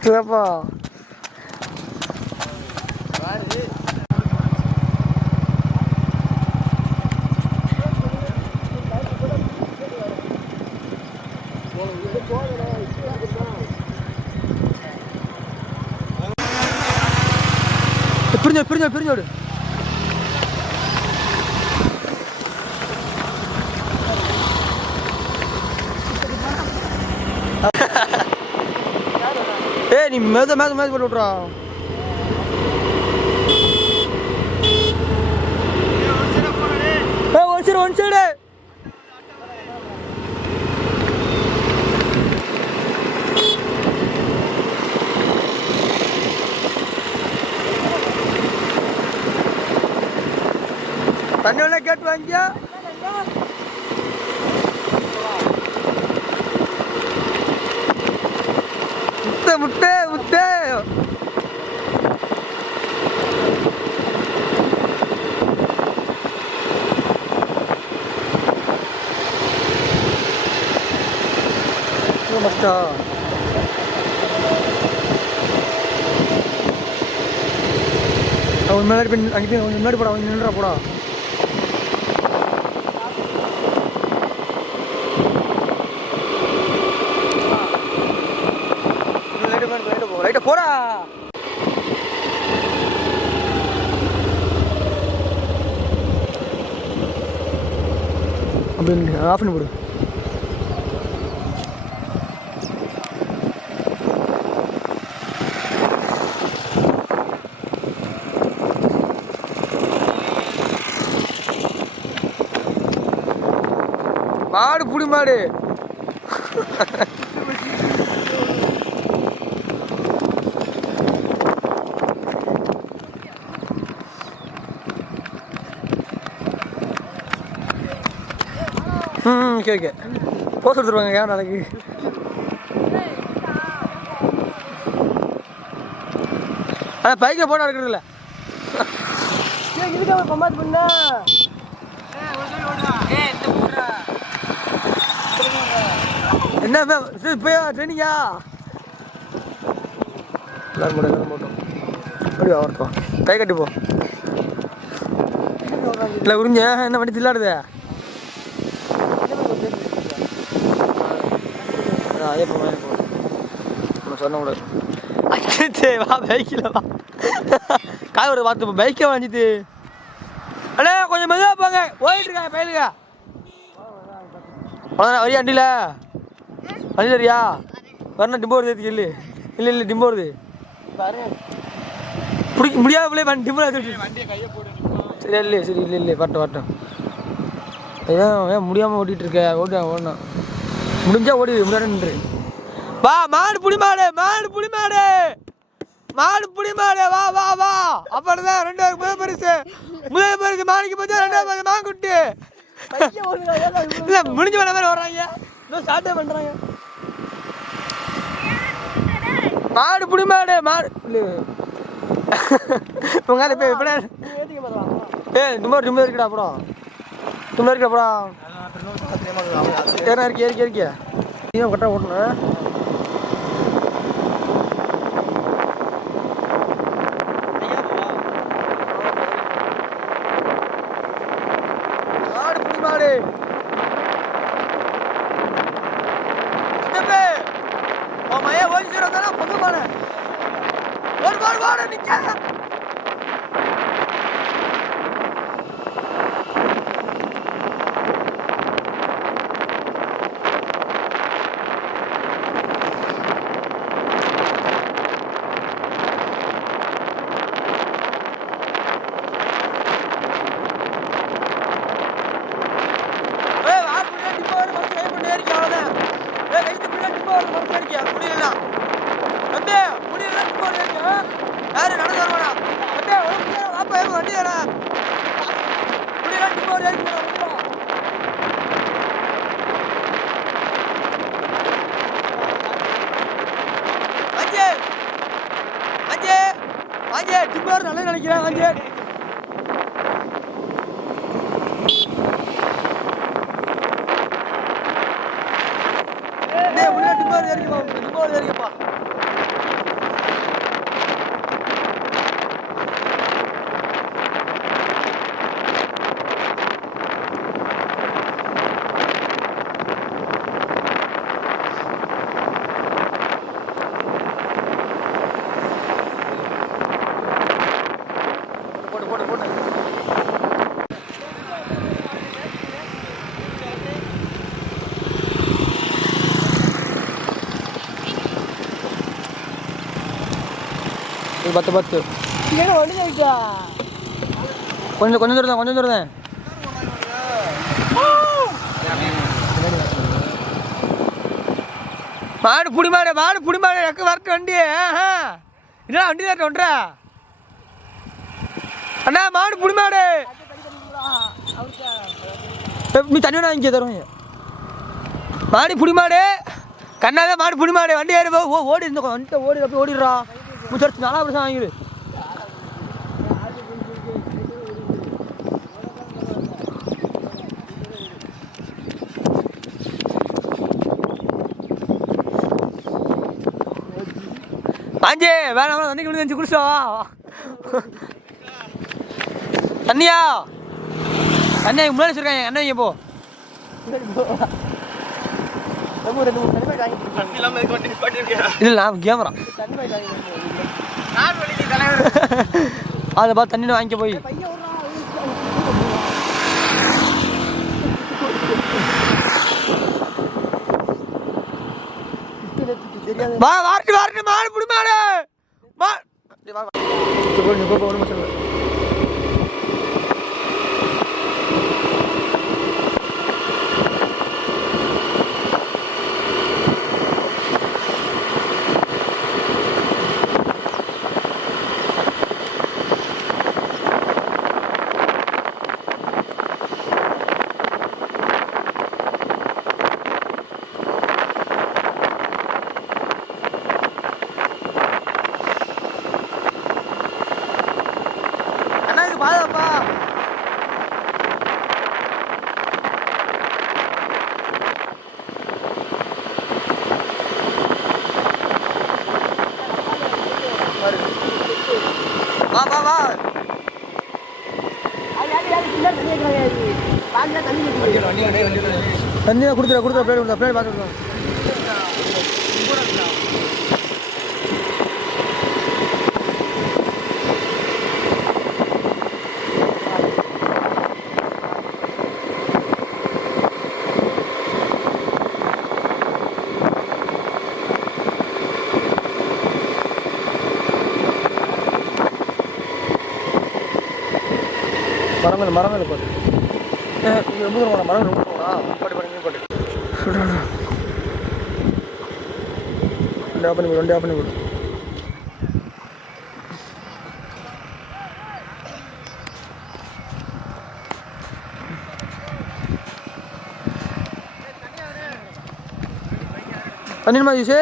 முத்துதாப்பா. பிரிஞ்சோடு நீ மேத போட்டு விட்றா. ஒன் சைடு தண்ணி வேணா கேட்டு வாங்கியா. முட்டை மஸ்டா. அவன் முன்னாடி அங்கே முன்னாடி போடா, அவன் நின்றா போடா. ரைட்டை போடா. அப்படின்னு ஆஃப் பண்ணி போடு. மாடு புடி மாடு. ஓகே போஸ் எடுத்துருவாங்க ஏன் நாளைக்கு. ஆனால் பைக்கில் போட்டோ எடுக்கிறது இல்லை. இதுக்கு கம்மாத்து பண்ணா என்ன இப்போயா ட்ரெயினிங்கா எல்லாரும் போட்டோம். அப்படியா வரட்டும், கை கட்டி போ. இல்லை உறிஞ்ச என்ன வண்டி தில்லாடுது. சொன்ன கூட வா பைக்கில் வா. காயோட பார்த்து பைக்கை வாங்கிட்டு அண்ணே கொஞ்சம் மெதுவாக போங்க, போயிட்டு இருக்காங்க பயிலுங்க. அவ்வளோதான் வரியா வண்டியில் வரியா வரணும். டிம்போ வருது இல்லை இல்லை டிம்போ வருது பிடிக்க முடியாத பிள்ளை டிம்போ சரி இல்லை வரட்டும். ஏன் முடியாமல் ஓட்டிகிட்டு இருக்க. ஓடணும் முடிஞ்சா ஓடி முடியாது நின்று வா. மாடு புடி மாடு வா வா வா. அப்படிதான் 2 முதல் பரிசு மாணிக்கு போச்சு. 2வது மாங்குட்டி இல்லை முடிஞ்சு வர மாதிரி வர்றாங்க. இன்னும் ஸ்டார்ட்டே பண்ணுறாங்க. மாடு புடி மாடு உங்க இப்போ எப்படி டிம்போ இருக்குடா. அப்புறம் டிம்போ இருக்குடா. அப்புறம் ஏன்னா ஏறிக்க நீயும் கரெக்டாக ஓட்டணும். மாடு புடி மாடு மைய ஓடி வந்தாலும் பொதுமான ஒரு நிக்க. நல்லா நினைக்கிறேன். முன்னாடி ஏறிக்கப்பா. 10 கொஞ்சம் தூரம் தான் மாடு புடி மாடு எக்க வரட்டு வண்டி இல்லைனா வண்டி தான் ஒன்றா அண்ணா மாடு புடி மாடு நீ தண்ணி வேணா இங்கே தருவாங்க மாடு புடி மாடு கண்ணாதான் மாடு புடி மாடு வண்டி ஏறி ஓடி இருந்தோம் வந்துட்டு அப்படி ஓடிடுறா முச்சரிச்சு நல்லா அப்படி தான் வாங்கிடு பாஞ்சி வேணாம் தண்ணி விழுந்து குடிச்சா தண்ணியா முன்னாடி வச்சிருக்காங்க அண்ணன் வைங்க போ இல்லை நான் கேமரா அதை பார்த்து தண்ணி வாங்கிக்க போய் வாரட்டு மாடு புடி மாடு பாதுகாப்பா வா தண்ணியா கொடுத்துற பிளேட் பார்த்துருக்கோம் மரங்கள் போட்டு ரொம்ப தூரம் மரம் ரொம்ப போகலாம் போட்டு ரெண்டு ஆஃப் பண்ணி போட்டு தண்ணிமா ஜூஸு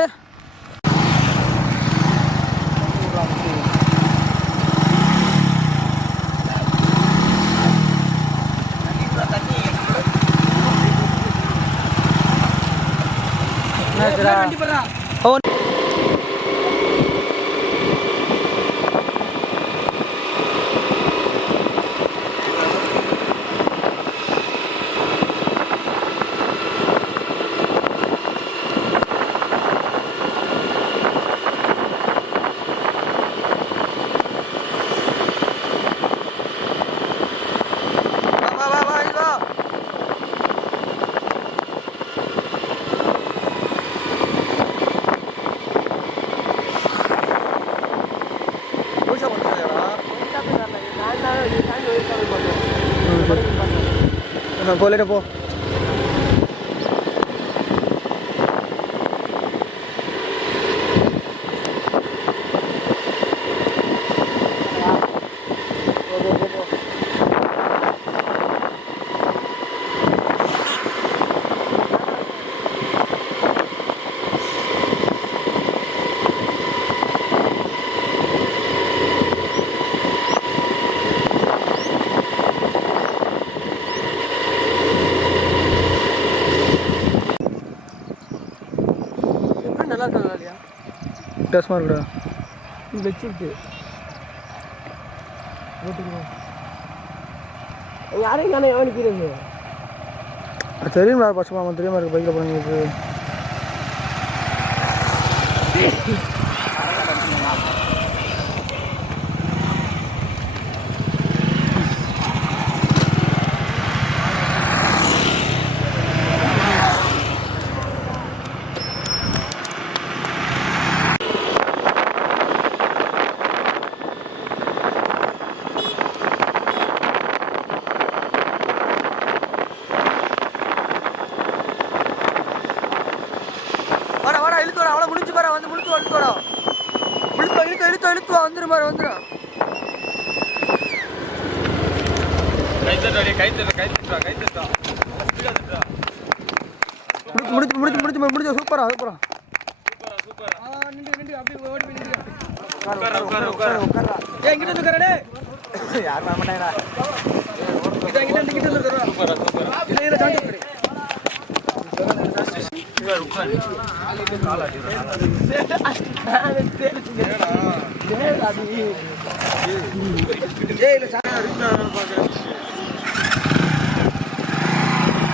போலேட்டு போ நல்லா இருக்கா இல்லையா வித்தியாசமாக இருக்குடா வச்சுருக்கு யாரையும் தானே எவனுக்கு தெரியுமா பசமா தெரியுமா இருக்கு பைக்கில் போனீங்க இழுத்து வந்துடும் பாரு வந்துடும். முடிச்சு சூப்பரா சூப்பரா. யார் வர மாட்டாங்கடா.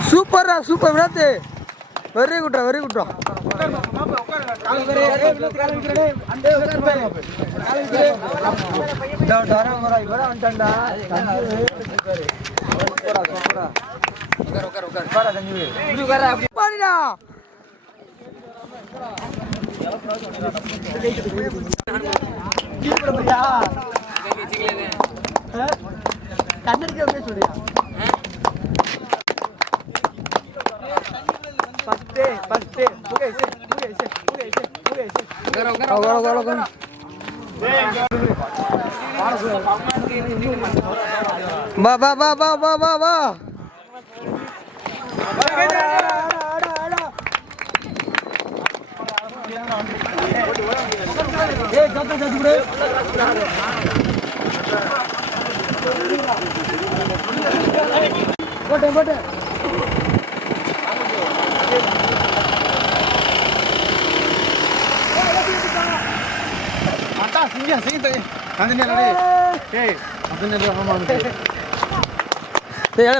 சூப்பரா சூப்பர் விராத்து. வெரி குட்ரா வெரி குட்ரா. கண்ணடிக்க சொல்றியா? வா போட்டேன்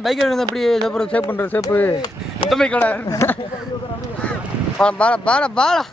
பைக் எப்படி சேவ் பண்ற சேப்பு கடை பாலா பாலா.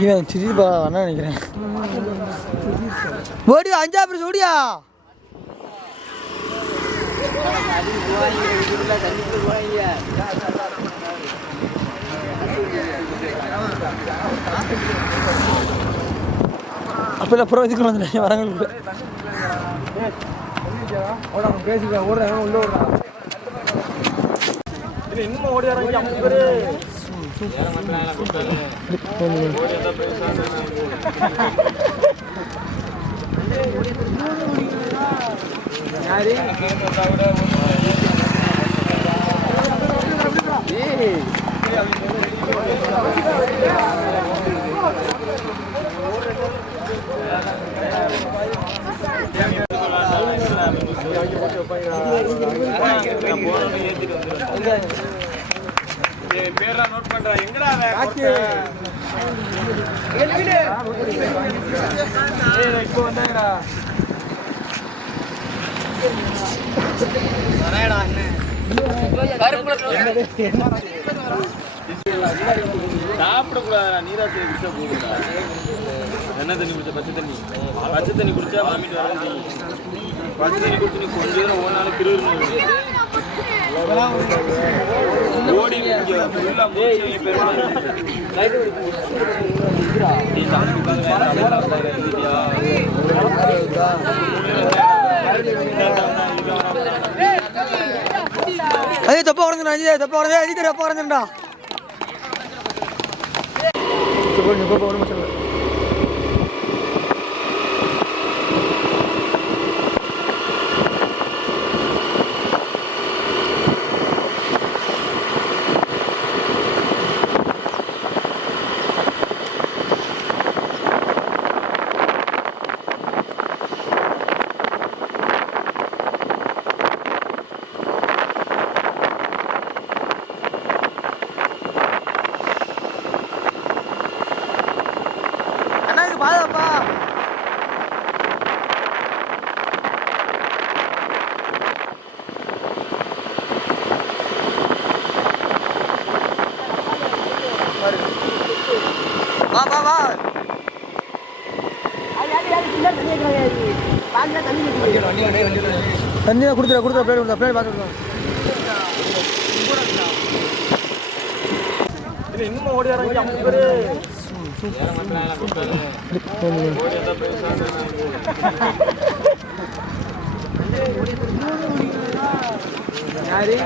இவன் சிரிப்பா வேணா நினைக்கிறேன். ஓடியா 5 ஓடியா. அப்போ அப்புறம் இதுக்கு வந்து வரங்களுக்கு பேசிக்க ஓடுறேன் உள்ள ஓடுறான். இன்னும் ஓடி வராங்க 50 பேர். யாரு பேரா நோட் பண்றா எங்கடா இப்போ வந்தாங்கடா சாப்பிடக்கூடாது. நீராசி குடிச்சா போகுதுடா. என்ன தண்ணி குடிச்சா? பச்சை தண்ணி குடிச்சா வாமிட்டு வராது. பச்சை தண்ணி குடிச்சு நீ கொஞ்சம் தூரம் ஓனாலும் கிருன்னு ஓடி ஐயோ தப்பா உடஞ்சுடா. தப்பா உடஞ்சுடா. தண்ணி கொடுத்துட பிளேட் கொடுத்தா பிளேட் பார்த்துக்கலாம். இன்னும் ஓடி வராங்க 50 பேர். யாரு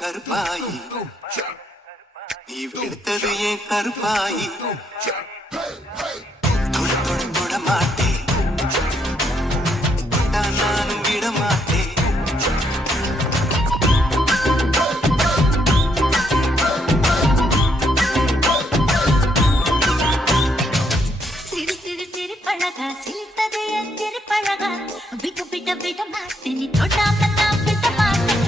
கருப்பாயி நீ எடுத்தது ஏன் கருப்பாயி தொட மாட்டேன் நானும் விட மாட்டேன் சிறு சிறு சிறு பழகா சிரித்தது என் சிறு பழகா விட்டு விட விட மாட்டேன் நீ தொடாம நான் விட மாட்டேன்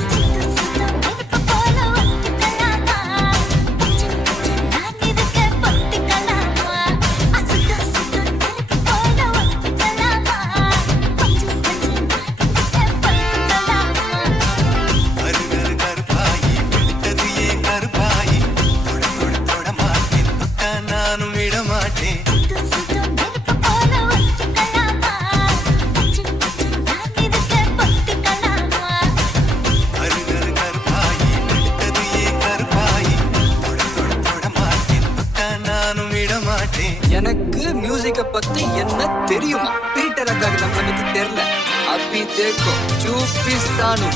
எனக்கு மியூசிக்க பத்தி என்ன தெரியுமா? பீட்டர் அக்காக்கு நம்ம பத்தி தெரியல. அபி தேக்கோ சூப்பிஸ்தானு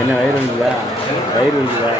என்ன வயிறு வலிக்குதா? வயிறு வலிக்குதா?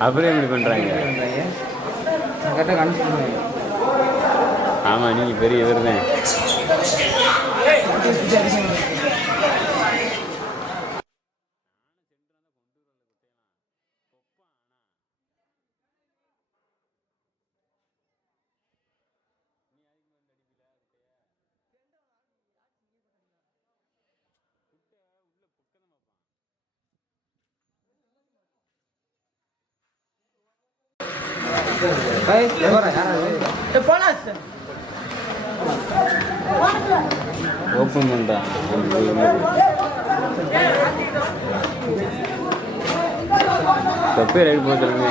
அப்புறம் இப்படி பண்றாங்க. ஆமா, நீங்க பெரிய இவர் தான். ஓப்பன் பண்ணுறான் தப்பே ரைட் போட்டுருங்க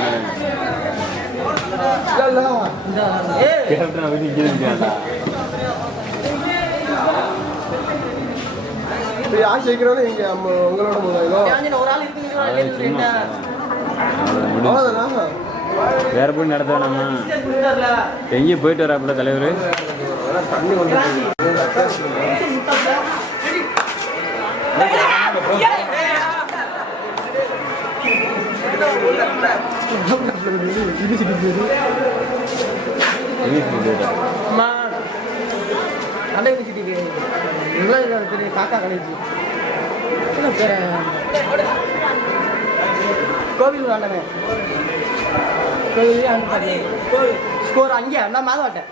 கேப்டன் வீட்டுக்கு இருக்காண்டா ஆசைக்கிறோம் இங்கே உங்களோட வேற போய் நடத்த வேணாமா எங்கேயும் போயிட்டு வராப்புல தலைவர் தண்ணி வந்து காக்கா காலேஜ் கோவில் ஆண்டவன் கோவில் ஆண்டு ஸ்கோர் அங்கே நான் மாதவாட்டேன்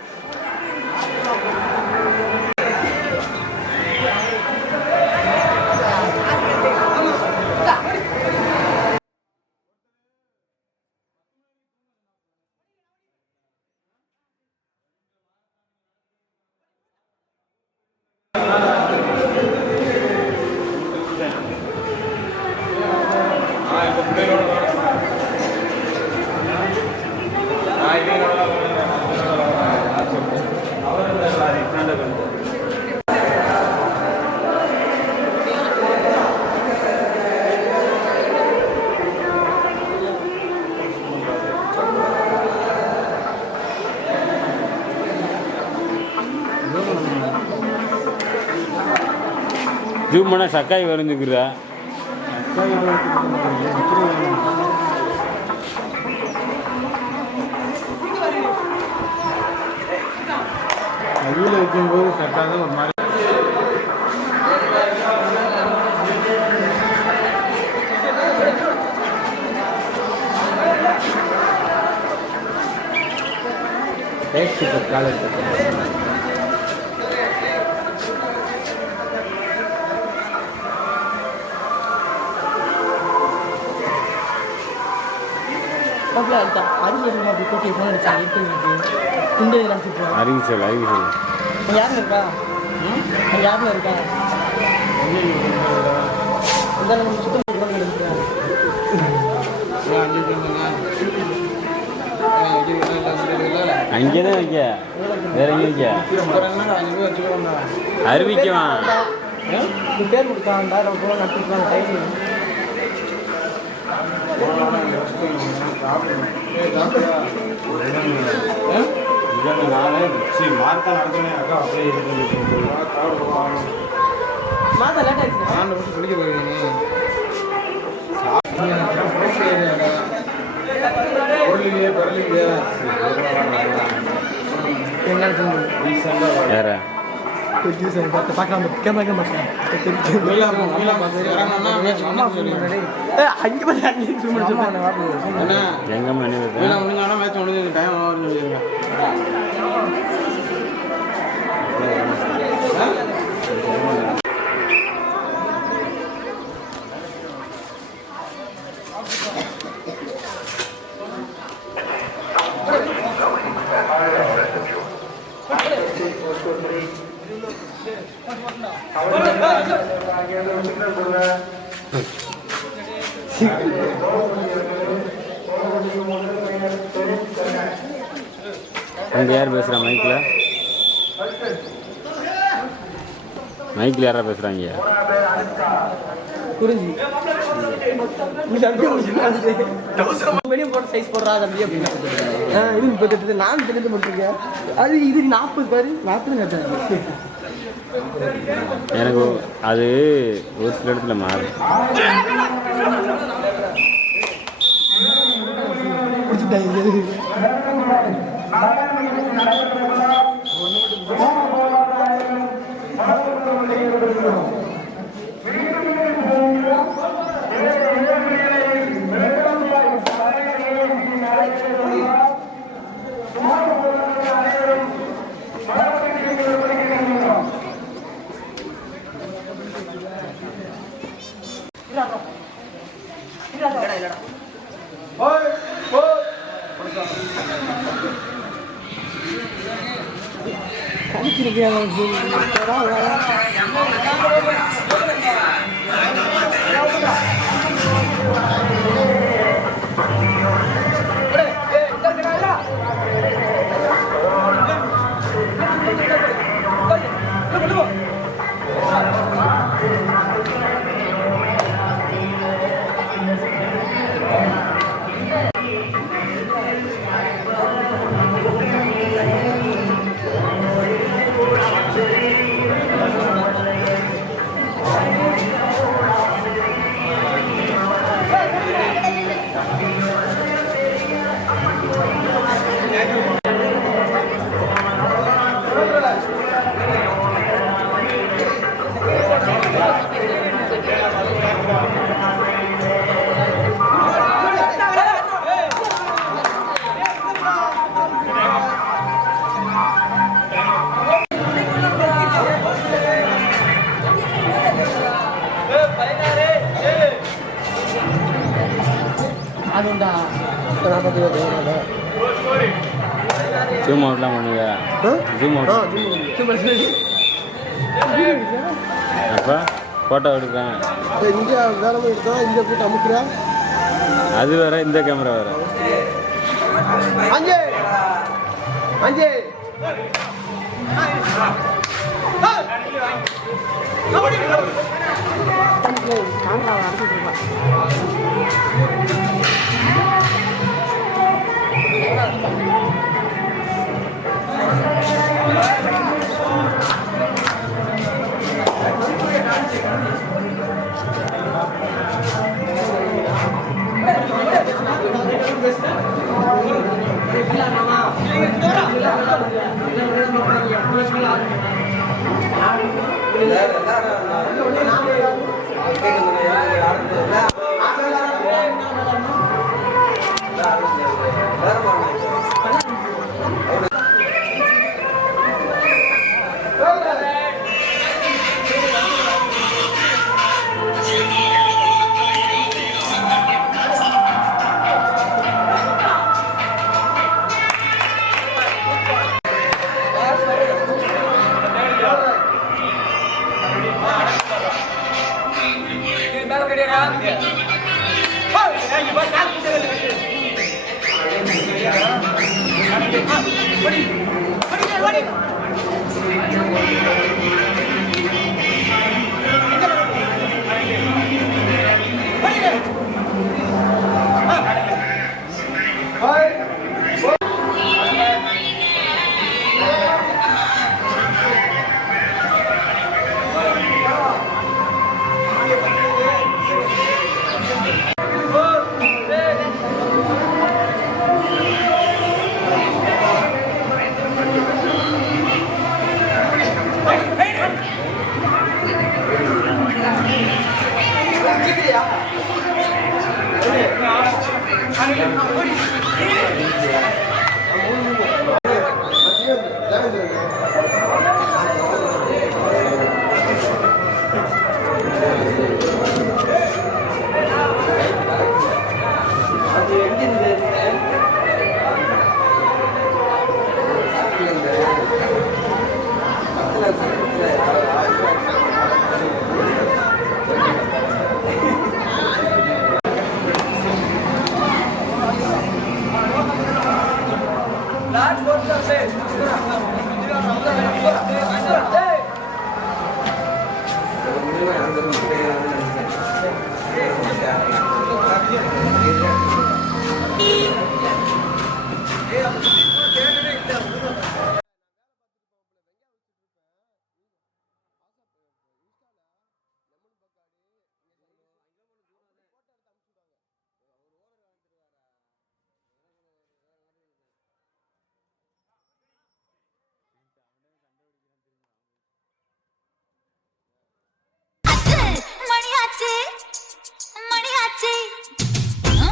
ஜூம் பண்ணால் சக்காய் வரைஞ்சுக்கிறா கையில் வைக்கும்போது சக்காக ஒரு மாதிரி காலேஜ் அறிவிச்சல் யாரும் இருக்கா யாரும் இருக்கா அங்கே தான் வைக்க வேற எங்கே வைக்க அறிவிக்குவான் பேர் கொடுத்தாண்டா நட்டுருக்காங்க டைம் மாதா லேட் ஆயிடுச்சு குளிக்க போயிருக்கீங்க வேற பார்க்கலாம் கேமரா மாட்டேன் எங்க மணி மேட்ச் முடிஞ்சு டைம் அங்கே யார் பேசுகிறா மைக்கில் யாரா பேசுகிறாங்க புரிஞ்சு வெளியே போட்டு சைஸ் போடுறா தம்பி அப்படின்னு இது 38 நான் தெரிந்து போட்டிருக்கேன் அது இது 40 பாரு 40 எனக்கு அது ஒரு சில இடத்துல மாறும் ஜூம் அவுட்லாம் பண்ணுங்க. ஜூம் அவுட் அப்போ ஃபோட்டோ எடுப்பேன். இங்கே வேலை எடுத்தோம், இங்கே போட்டு அமுக்குறா. அது வேற, இந்த கேமரா வேற. அஞ்சே அஞ்சே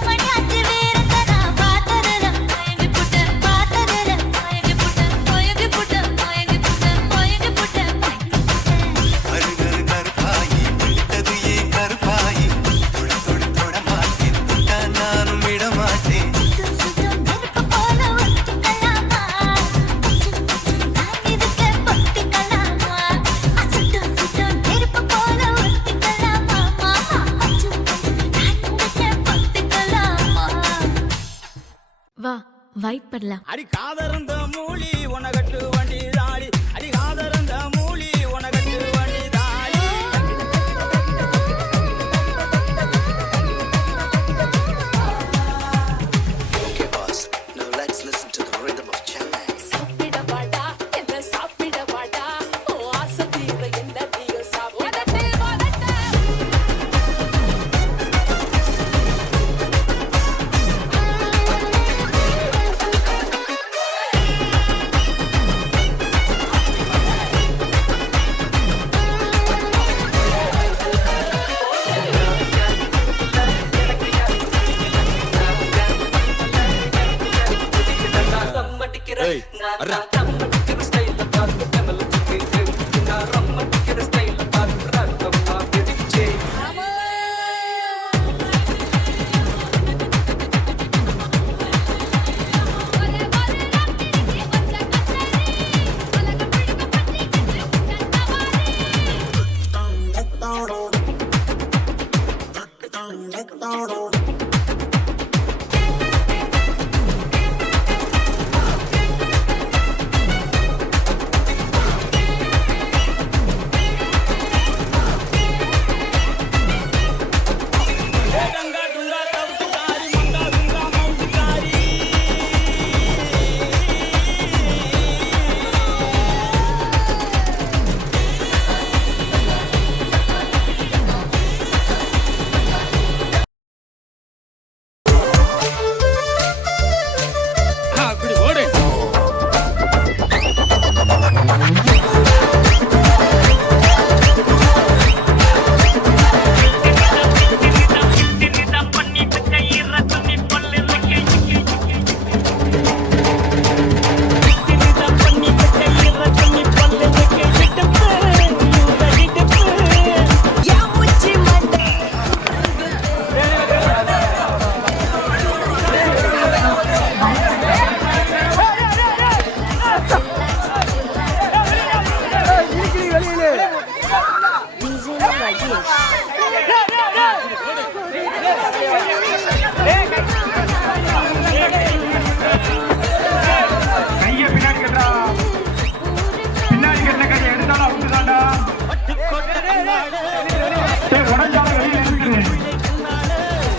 மணியாச்சு வேற நான் பார்த்ததுதான் புட்டு வைப் பண்ணலாம். அடி காதறந்த மூலி உனகட்டு வண்டி தாடி அடி காதறந்த மூலி உனகட்டு வண்டி தாடி Okay, boss. Now let's listen to the rhythm of Chennai. சாப்பிட வாடா என்ன சாப்பிட வாடா ஓ ஆசை தீர என்ன தீர சாப்பிட வாடா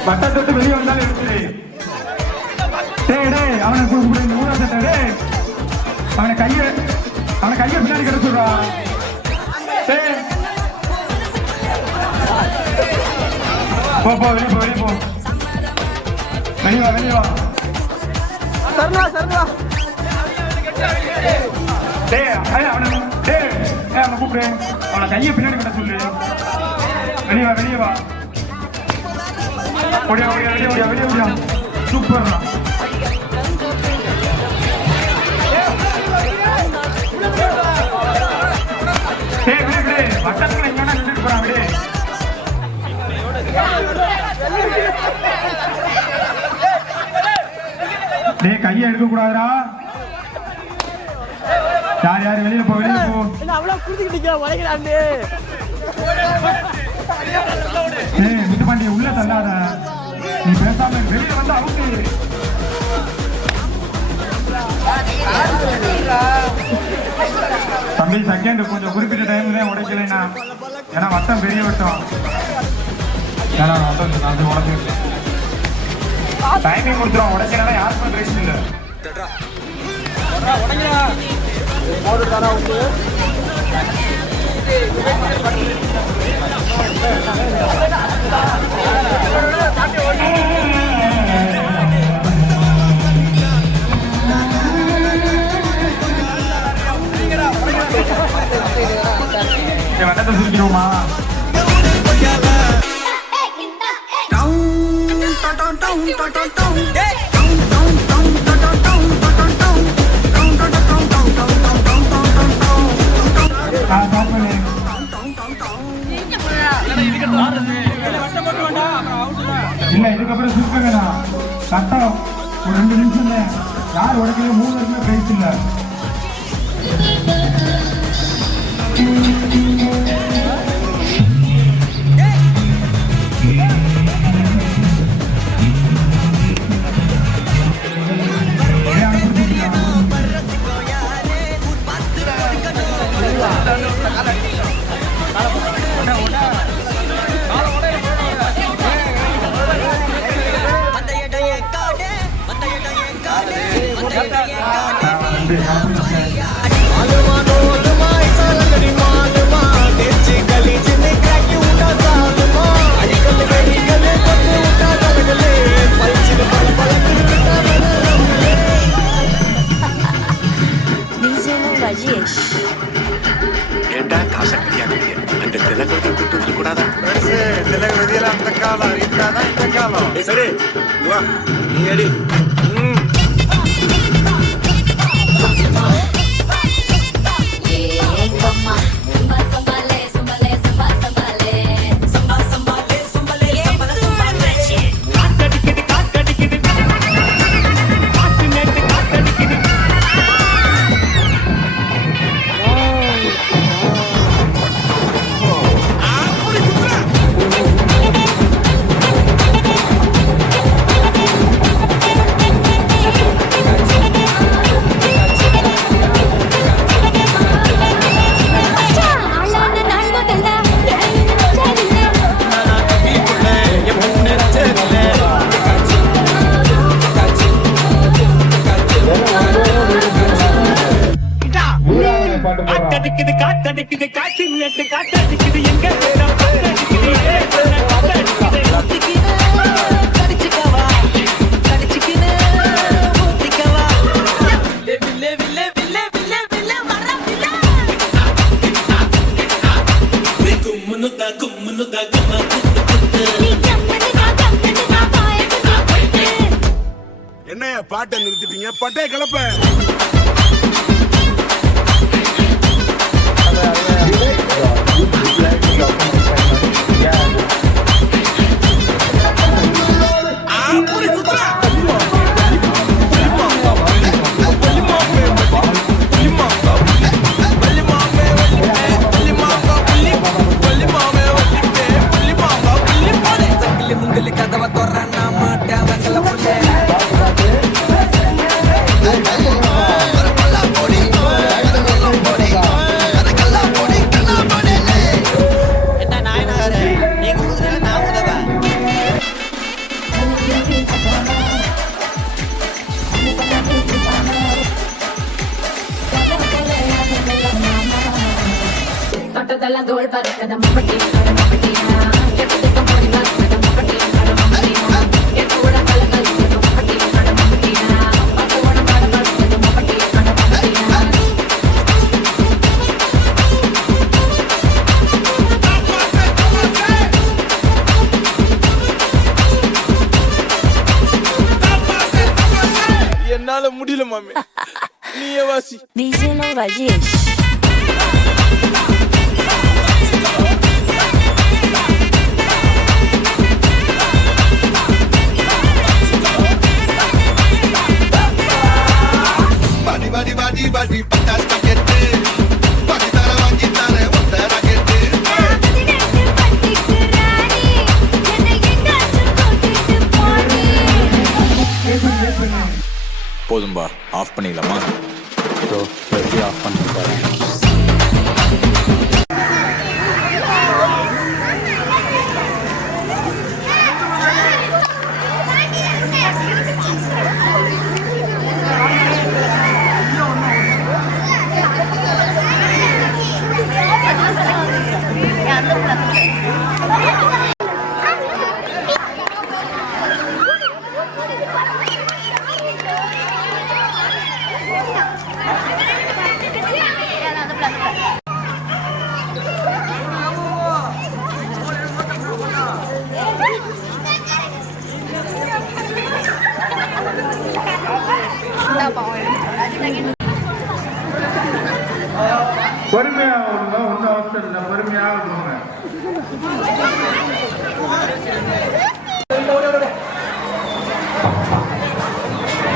பட்டத்தொட்டு வெளியே வந்தாலும் இருக்குது. அவனை அவனை கையை பின்னாடி கிடைச்சுடுறா. போ போ வெளியே போ வெளியே போ வெளியே வா வெளியே வா. அவனை கூப்பிடு. அவனை கையை பின்னாடி கிட்ட சொல்லு. வெளியே வா வெளியே வா. ஓடியா ஓடியா வெளியே ஓடியா வெளியே ஓடியா. சூப்பர்ண்ணா. வட்டத்துல எங்கன்னா நின்றுட்டு போறான் விடு. கையை எடுக்க கூடாதுடா. யார் யார் வெளியில போ வெளியில போ. முத்துப்பாண்டி உள்ள தள்ளாத. நீ பேசாம வெளியில வந்து அவுட்டு. தம்பி செகண்ட் கொஞ்சம் குறிப்பிட்ட டைம்ல உடைக்கலைன்னா, ஏன்னா வட்டம் பெரிய வட்டம். ஏன்னா அது உடச்சு டைமிங் கொடுத்துரும். உடைக்கலன்னா யாருக்கும் பிரைஸ் இல்லை. வட்டத்தை சுருக்கிடுவோமா? இல்ல இதுக்கப்புறம் சுருக்கங்கண்ணா. சட்டம் ஒரு 2 நிமிஷம் யார் உடைக்கல 3 வரைக்குமே பிரைஸ் இல்லை. நன்றி சார். ஏண்டா காசக்தியா அந்த திலகத்தை விட்டு கூடாதா அந்த காலம் இருந்தாதான் இந்த காலம் சரி வா நீ அடி என்னைய பாட்டை நிறுத்திட்டீங்க பட்டே கிளப்ப தொட்டதெல்லாம் தோல் பறக்கத மப்பட்டி மப்பட்டினா எப்படிக்கும் போய் பறக்கத மப்பட்டி மப்பட்டினா எப்போட கலகல் மப்பட்டி மப்பட்டினா அப்போட பறக்கத மப்பட்டி மப்பட்டினா என்னால முடியல மாமி நீயே வாசி டிஜேல ராஜேஷ் பாடி பட்டாஸ் பாக்கெட்டு பாக்கி தர வாங்கி தர ஒத்த ராக்கெட்டு போதும்பா ஆஃப் பண்ணிடலாமா ஆஃப் பண்ணி பாருங்க. பொறுமையா விடுங்க, ஒன்றும் அவசரம் இல்லை, பொறுமையா விடுங்க.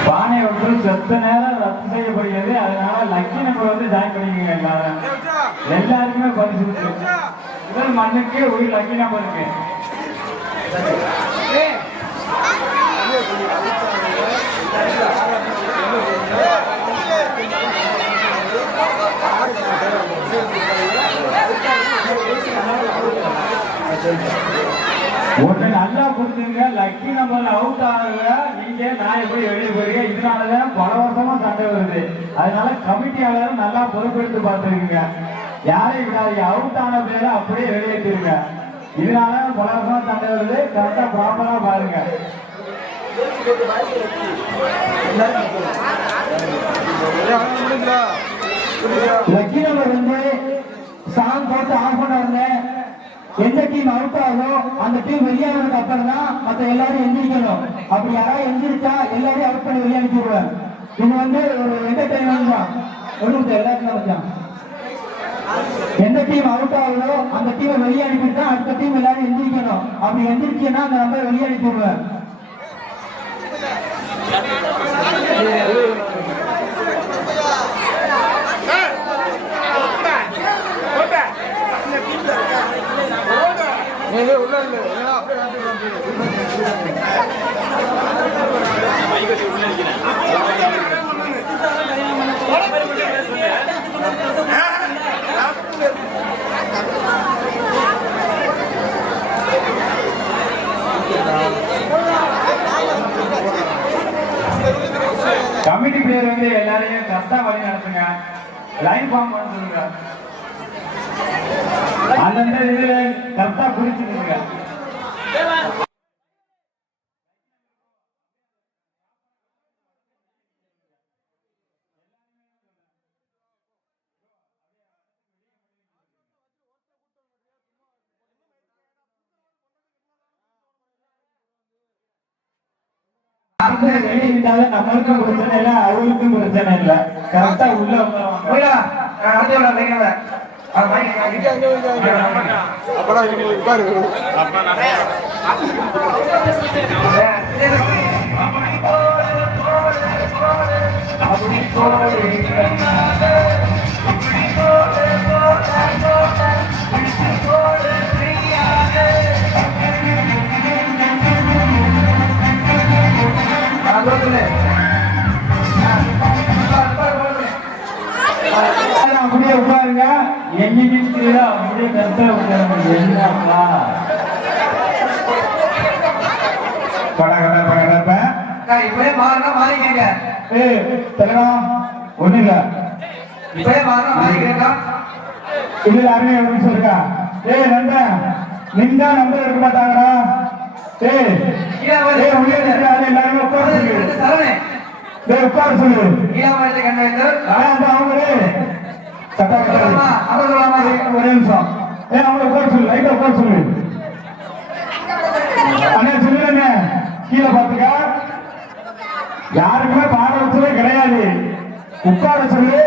பானை வந்து செத்த நேரம் ரத்து செய்யப்படுகிறது. அதனால லக்கி நம்பர் வந்து ஜாயின் பண்ணிக்கோங்க. எல்லாருக்குமே பரிசு இருக்கு. முதல் மண்ணுக்கு ஒரு லக்கி நம்பர் இருக்கு. ஒன்று நல்லா புரிஞ்சுங்க. லக்கி நம்பர்ல அவுட் ஆகுங்க நீங்க, நான் எப்படி வெளியே போறீங்க. இதனாலதான் பல வருஷமா சண்டை வருது. அதனால கமிட்டியாளர் நல்லா பொறுப்பெடுத்து பார்த்துருக்குங்க. யாரையும் விடாதீங்க. அவுட் ஆன பேரை அப்படியே வெளியேற்றிருங்க. இதனால பல வருஷமா சண்டை வருது. கரெக்டா ப்ராப்பரா பாருங்க. லக்கி நம்பர் வந்து சாங் போட்டு ஆஃப் பண்ண வந்தேன். எந்த டீம் அவுட் ஆகும் அந்த டீம் வெளியானதுக்கு அப்புறம் தான் மற்ற எல்லாரும் எந்திரிக்கணும். அப்படி யாராவது எந்திரிச்சா எல்லாரையும் அவுட் பண்ணி வெளியே அனுப்பிடுவேன். இது வந்து ஒரு என்டர்டைன்மெண்ட் தான். ஒன்றும் எல்லாருக்கும் தான். எந்த டீம் அவுட் ஆகுதோ அந்த டீமை வெளியே அனுப்பிட்டு தான் அடுத்த டீம் எல்லாரும் எந்திரிக்கணும். அப்படி எந்திரிச்சேன்னா அந்த நம்பரை வெளியே அனுப்பிடுவேன். கமிட்டி பிளேயர் வந்து எல்லாரையும் கரெக்டா வழி நடத்துங்க. லைன் ஃபார்ம் பண்ணுங்க. அந்தந்த இதுல கரெக்டா குறிச்சுக்கோங்க. நம்மளுக்கும் பிரச்சனை இல்லை, அவங்களுக்கும் பிரச்சனை இல்லை. கரெக்டா உள்ள அப்படியே உட்காருங்க. எங்கேயும் அப்படியே கரெக்டா உட்காருங்க. என்னப்பா இப்பவே மாறினா மாறிக்கிறீங்க. ஒண்ணு இல்ல, இப்பவே மாறினா மாறிக்கிறீங்க. இதுல அருமை அப்படின்னு சொல்லுங்க. நண்பன் நின்றா நம்பர் எடுக்க மாட்டாங்கடா. எல்லாருமே உட்கார சொல்லு. அவங்களே ஒரே நிமிஷம் அவங்கள உட்கார சொல்லு. லைட்டா உட்கார சொல்லு. அண்ணா சொல்லுங்க, கீழே பாத்துக்க. யாருக்குமே பாரபட்சமே கிடையாது. உட்கார சொல்லு.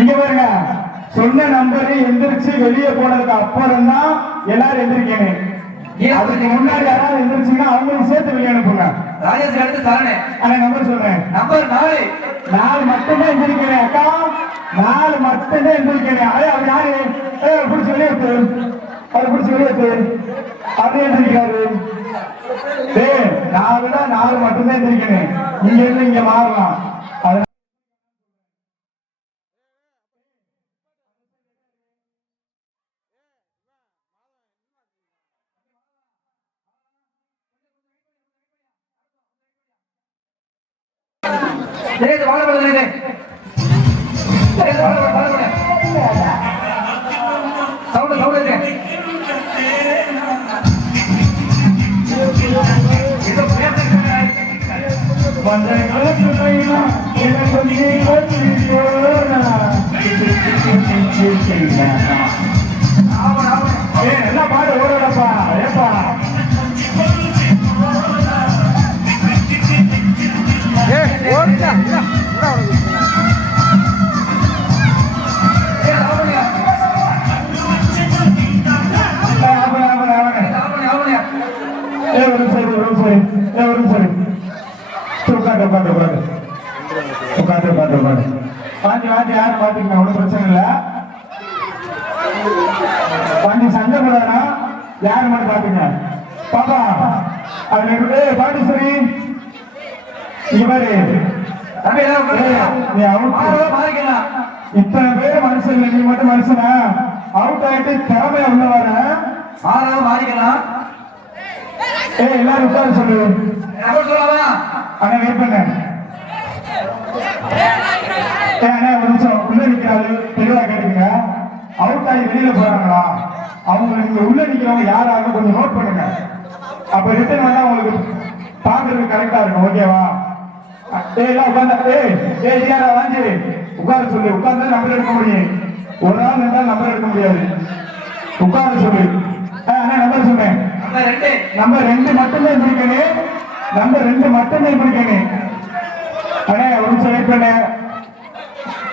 இங்க பாருங்க, சொன்ன நம்பர் எந்திரிச்சு வெளியே போனதுக்கு அப்புறம் தான் எல்லாரும் எந்திரிக்கணும். அதுக்கு முன்னாடி யாராவது எந்திரிச்சீங்கன்னா அவங்களுக்கு சேர்த்து வெளியே அனுப்புங்க. ராஜேஷ் எடுத்து தரேன். ஆனா நம்பர் சொல்றேன். நம்பர் 4 மட்டும்தான் எந்திரிக்கிறேன். அக்கா 4 மட்டும்தான் எந்திரிக்கிறேன். அதே அவர் யாரு பிடிச்சி வெளியே எடுத்து, அவர் பிடிச்சி வெளியே எடுத்து அப்படியே எந்திரிக்கிறாரு. 4 மட்டும்தான் எந்திரிக்கிறேன். இங்க இருந்து இங்க மாறலாம். எல்லாம் பாடு ஓடப்பா. ஏப்பா வாங்கி யாரும் பாத்துக்கங்க. ஒன்றும் பிரச்சனை இல்லை. வாங்கி சண்டை போடாதா யாரு மட்டும் பாத்துங்க. பாப்பா அவனுக்கு பாண்டீஸ்வரி இங்க பாரு. இத்தனை பேர் மனுஷன், நீ மட்டும் மனுஷனா? அவுட் ஆயிட்டு திறமையா உள்ள வர 6 மாறிக்கலாம். எல்லாரும் உட்கார சொல்லு. அண்ணா வெயிட் பண்ண. அண்ணா ஒரு நிமிஷம் உள்ள நிக்கிறாரு தெளிவா கேட்டுக்கங்க. அவுட் ஆகி வெளியில போறாங்களா அவங்க நீங்க உள்ள நிக்கிறவங்க யாராவது கொஞ்சம் நோட் பண்ணுங்க. அப்ப ரிட்டர்ன் வந்தா உங்களுக்கு பாக்குறதுக்கு கரெக்டா இருக்கும். ஓகேவா? எல்லாம் உட்கார்ந்தா யாரா வாஞ்சி உட்கார சொல்லு. உட்கார்ந்தா நம்பர் எடுக்க முடியும். ஒரு நாள் இருந்தாலும் நம்பர் எடுக்க முடியாது. உட்கார சொல்லு. நம்பர் சொன்னேன். நம்பர் 2 மட்டுமே பிடிக்கணும். நம்பர் 2 மட்டுமே பிடிக்கணும். அண்ணே ஒரு நிமிஷம் வெயிட் பண்ண.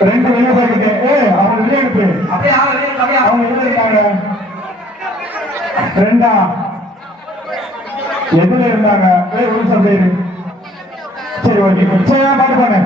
2 வெளியே போயிருக்கு. அவங்க வெளியே இருக்கு. அவங்க எதுல இருக்காங்க? 2 எதுல இருந்தாங்க? ஒரு நிமிஷம் பேரு. சரி ஓகே. சரி பாட்டு பண்ண.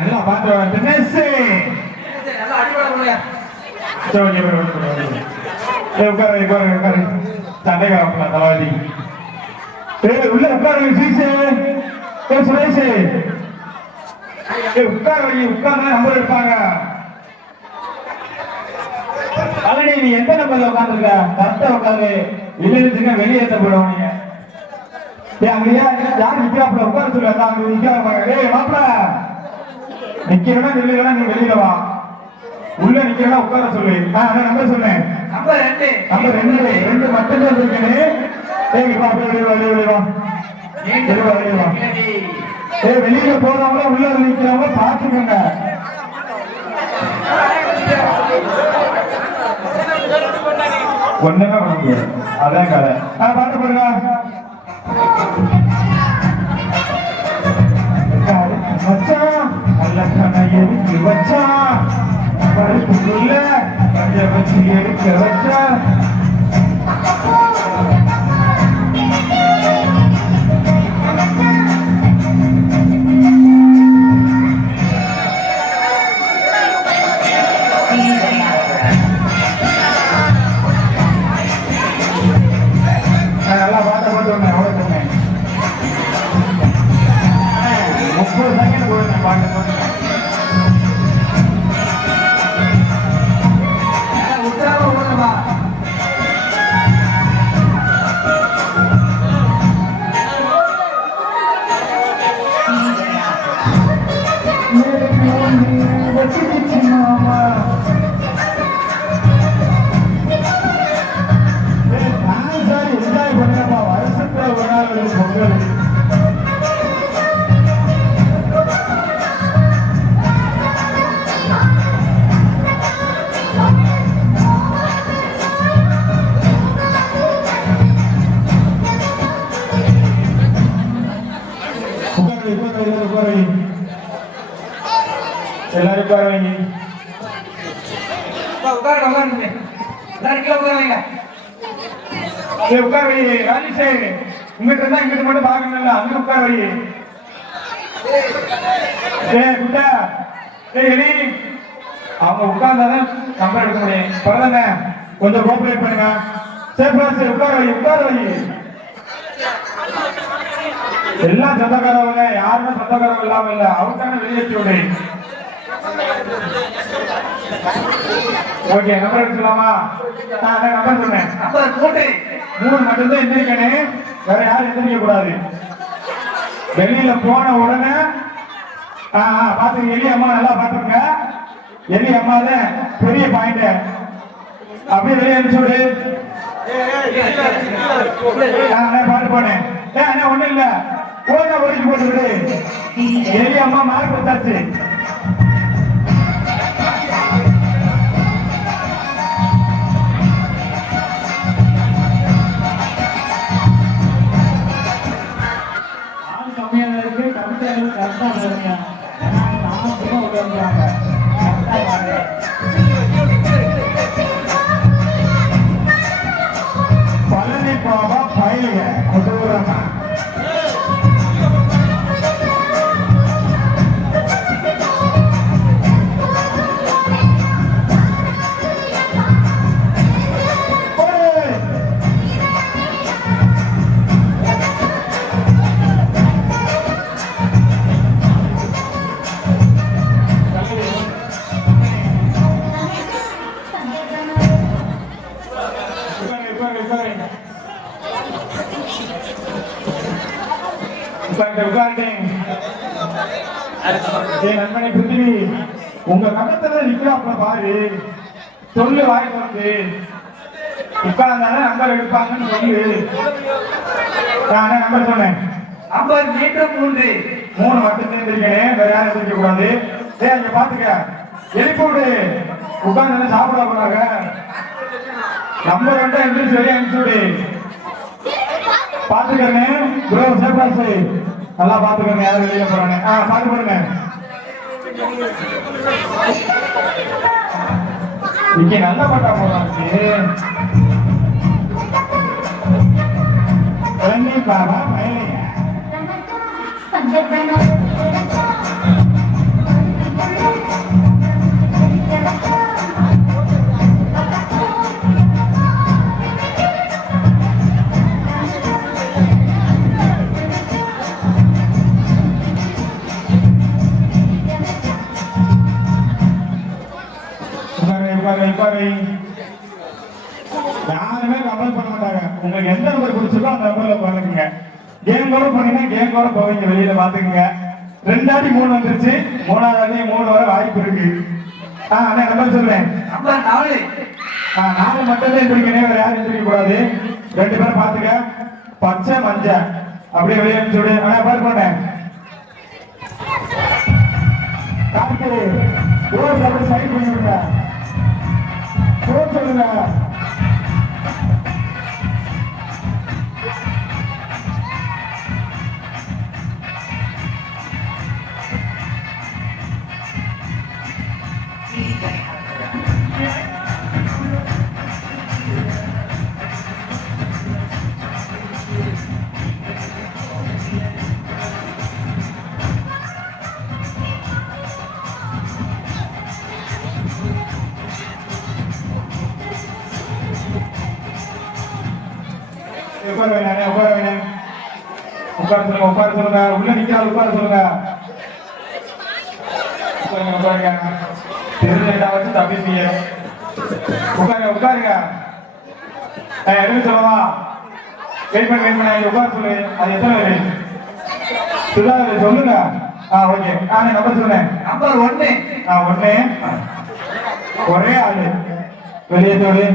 நல்லா பாட்டு உட்காரு சண்டைக்காரங்களா தலாதி உள்ள உட்காரு சீசு சுரேஷ் உட்கார உட்கார்ந்து நம்பர் எடுப்பாங்க. அகனி நீ எந்த நம்பர்ல உட்காந்துருக்க? கரெக்டா உட்காரு. இல்லைன்னு வெளியேற்ற போடுவாங்க. அங்க யார் நிக்கிறாப்புல உட்கார சொல்லுங்க. அங்க நிக்கிறாங்க. மாப்பிள நிக்கிறா நில்லுனா நீ வெளியில வா. உள்ள நிக்கிறா உட்கார சொல்லு. நம்பர் சொன்னேன். நம்பர் 2 மட்டும்தான் இருக்கேன். வெளியில போறவங்க உள்ள நிக்கிறவங்க பாத்துக்கோங்க. ஒண்ணுமே பண்ண முடியாது. அதான் கதை. பாட்டு போடுங்க. வச்சான் நல்ல கண்ணை எதுக்கு வச்சான் பருப்புக்குள்ள கஞ்ச வச்சு எடுக்க வச்சான். நல்லா பாட்ட போட்டு வந்தேன். அவ்வளோ சொன்னேன். 30 செகண்ட் போயிருந்தேன் பாட்டு போட்டு. உற்சாகம் போடுறா. என்ஜாய் பண்ணுங்கப்பா. வருஷத்துல ஒரு நாள் பொங்கல். எல்லாரும் உட்கார வைங்க. உட்கார வை. ராஜேஷ் இங்கிட்ட இருந்தா இங்கிட்ட மட்டும் பாக்கணும்ல. அங்க உட்கார வை. குட்டா எலி அவங்க உட்கார்ந்தாதான் நம்பர் எடுக்க முடியும். பரவாயில்ல கொஞ்சம் கோஆபரேட் பண்ணுங்க. சரி உட்கார வை. எல்லாம் சொந்தக்காரவங்க. யாருமே சொந்தக்காரவங்க இல்லாம இல்ல. அவருக்கான வெளியேற்றி விடு. ஓகே நம்பர் எடுத்துக்கலாமா? நம்பர் சொன்னேன். நம்பர் 3 மட்டும்தான் எந்திரிக்கணும். வேற யாரும் எந்திரிக்க கூடாது. வெளியில போன உடனே பாத்துங்க. எலி அம்மா நல்லா பாத்துருங்க. எலி அம்மா தான் பெரிய பாயிண்ட். அப்படியே வெளியே அனுப்பிச்சு விடு. பாட்டு போனேன். ஒண்ணும் இல்ல. ஓடிச்சு போட்டு விடு. எலி அம்மா மார்க் வச்சாச்சு. பழனி பாபா பயிலுங்க கொண்டு வர உட்காருட்டேன். என் நண்பனை பிருத்திவி உங்க பக்கத்துல நிக்கிறாப்ல பாரு, சொல்லு வாய் வந்து உட்கார்ந்தானே நம்பர் எடுப்பாங்கன்னு சொல்லு. நான் நம்பர் சொன்னேன். நம்பர் மீண்டும் 3 மட்டும் சேர்ந்திருக்கேன், வேற யாரும் இருக்க கூடாது. ஏன் இங்க பாத்துக்க, எழுப்பிவிடு. உட்கார்ந்து சாப்பிட போறாங்க. நம்பர் 2 என்று சொல்லி அனுப்பிச்சுடு. பாத்துக்கிறேன் ப்ரோ, சேஃபாஸ் நல்லா பாத்துக்கிறேன். யாரும் வெளியில போறானே பாத்து போடுங்க. இங்க நல்ல பாட்டா போறாச்சு. பாபா மயிலையா யாருமே கம்பல் பண்ண மாட்டாங்க. உங்களுக்கு எந்த நம்பர் பிடிச்சிருக்கோ அந்த நம்பர்ல பாருங்க. கேம் கூட பண்ணீங்கன்னா கேம் கூட போவீங்க, வெளியில பாத்துக்கங்க. 2 ஆடி 3 வந்துருச்சு, 3வது ஆடி 3 வர வாய்ப்பு இருக்கு. அண்ணா நம்பர் சொல்றேன். நம்பர் 4. 4 மட்டும் தான் பிடிக்கணும், வேற யாரும் பிடிக்க கூடாது. 2 பேரும் பாத்துக்க. பச்சை மஞ்சள் அப்படியே வெளியே அனுப்பிச்சு. பாரு போனேன் காத்து ஓர் சைட் பண்ணிவிடுங்க. சொல்லுங்க. உட்கார சொல்லுங்க. உள்ள நிக்காது, உட்கார சொல்லுங்க. தெரிஞ்ச வச்சு தப்பிப்பீங்க. உட்காருங்க. எடுக்க சொல்லவா? வெயிட் பண்ண உட்கார சொல்லு. அது எத்தனை பேரு? சொல்லுங்க. ஓகே. நம்பர் சொல்லுங்க. நம்பர் 1. 1 ஒரே ஆளு வெளியே தோடு.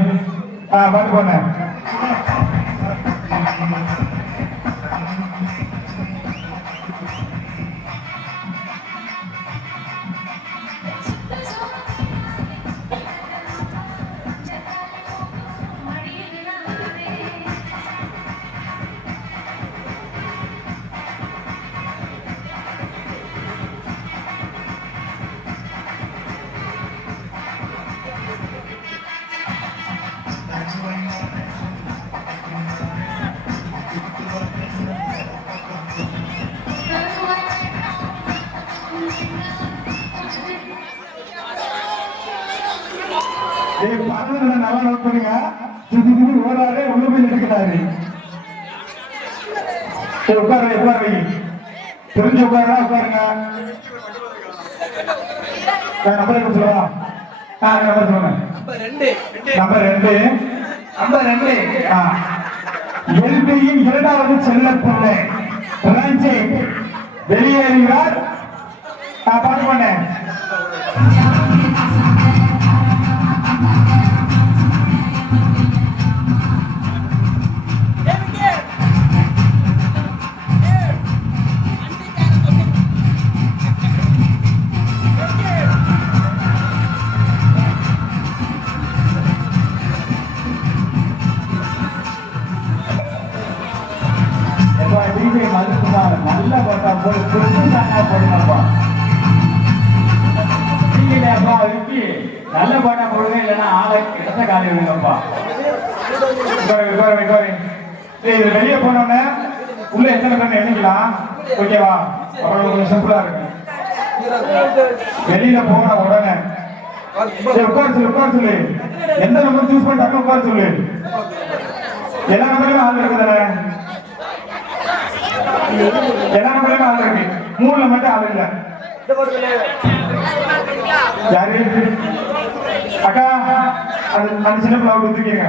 பாட்டு போன நல்லா நோட் பண்ணுங்க. ஓடாரு உள்ள போய் நிற்கிறாரு. உட்காரு. தெரிஞ்சு உட்காருங்க. நம்பர் சொல்லவா? நம்பர் சொல்லுங்க. நம்பர் 2. எல்பியின் 2வது செல்ல பிள்ளை ரஞ்சித் வெளியேறுகிறார். பாட்டு பண்ணேன். நல்ல பாட்டா போய் போடுங்கப்பா. நல்ல பாட்டா போடுங்க, இல்லைன்னா ஆளை இடத்த காலி விடுங்கப்பா. வெளியே போனோடனே உள்ள எத்தனை பேர் எண்ணிக்கலாம். ஓகேவா? அப்புறம் கொஞ்சம் சிம்பிளா இருக்கு. வெளியில போன உடனே உட்கார சொல்லு. எந்த நம்பர் சூஸ் பண்ணி உட்கார சொல்லு. எல்லா நம்பருமே ஆள் இருக்குதானே? எல்லா நம்பருமே ஆள் இருக்கு. 3ல மட்டும் ஆள் இல்ல. யாரு அக்கா? அந்த சின்ன பிள்ளை கொடுத்துருக்கீங்க.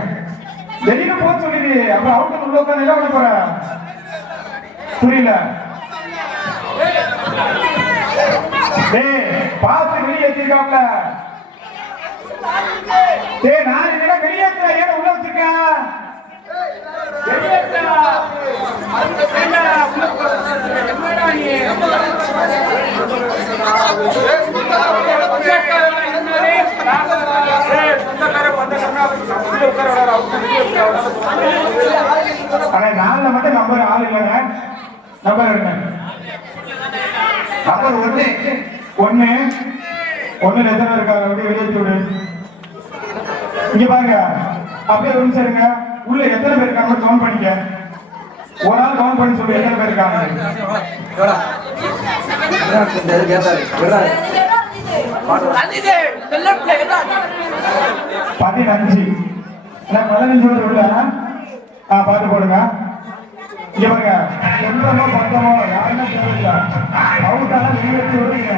வெளியில போக சொல்லிடு. அப்புறம் அவுட் உள்ள உட்காந்து என்ன பண்ண போற? புரியல. டேய் பாத்து வெளியேத்திருக்காப்ல. டேய் நான் என்ன வெளியேத்துற ஏன் உள்ள வச்சிருக்க? வெளியேத்துறா. அந்த சேண்டா உள்ள என்னடா நீ? அட நான்ல மட்டும் நம்பர் ஆள் இல்லங்க. நம்பர் என்ன? நம்பர் 1 1 எத்தனை இருக்காங்க? அப்படியே வெளியேற்றி விடு. இங்க பாருங்க, அப்படியே ஒரு நிமிஷம் இருங்க. உள்ள எத்தனை பேர் இருக்காங்க கவுண்ட் பண்ணிக்க. ஒரு ஆள் கவுண்ட் பண்ணி சொல்லு எத்தனை பேர் இருக்காங்க. 15. 15 உள்ள பாத்து போடுங்க. இங்க பாருங்க, சொந்தமோ பந்தமோ யாருமே தேவையில்லை. அவுட்டால வெளியேற்றி விடுங்க.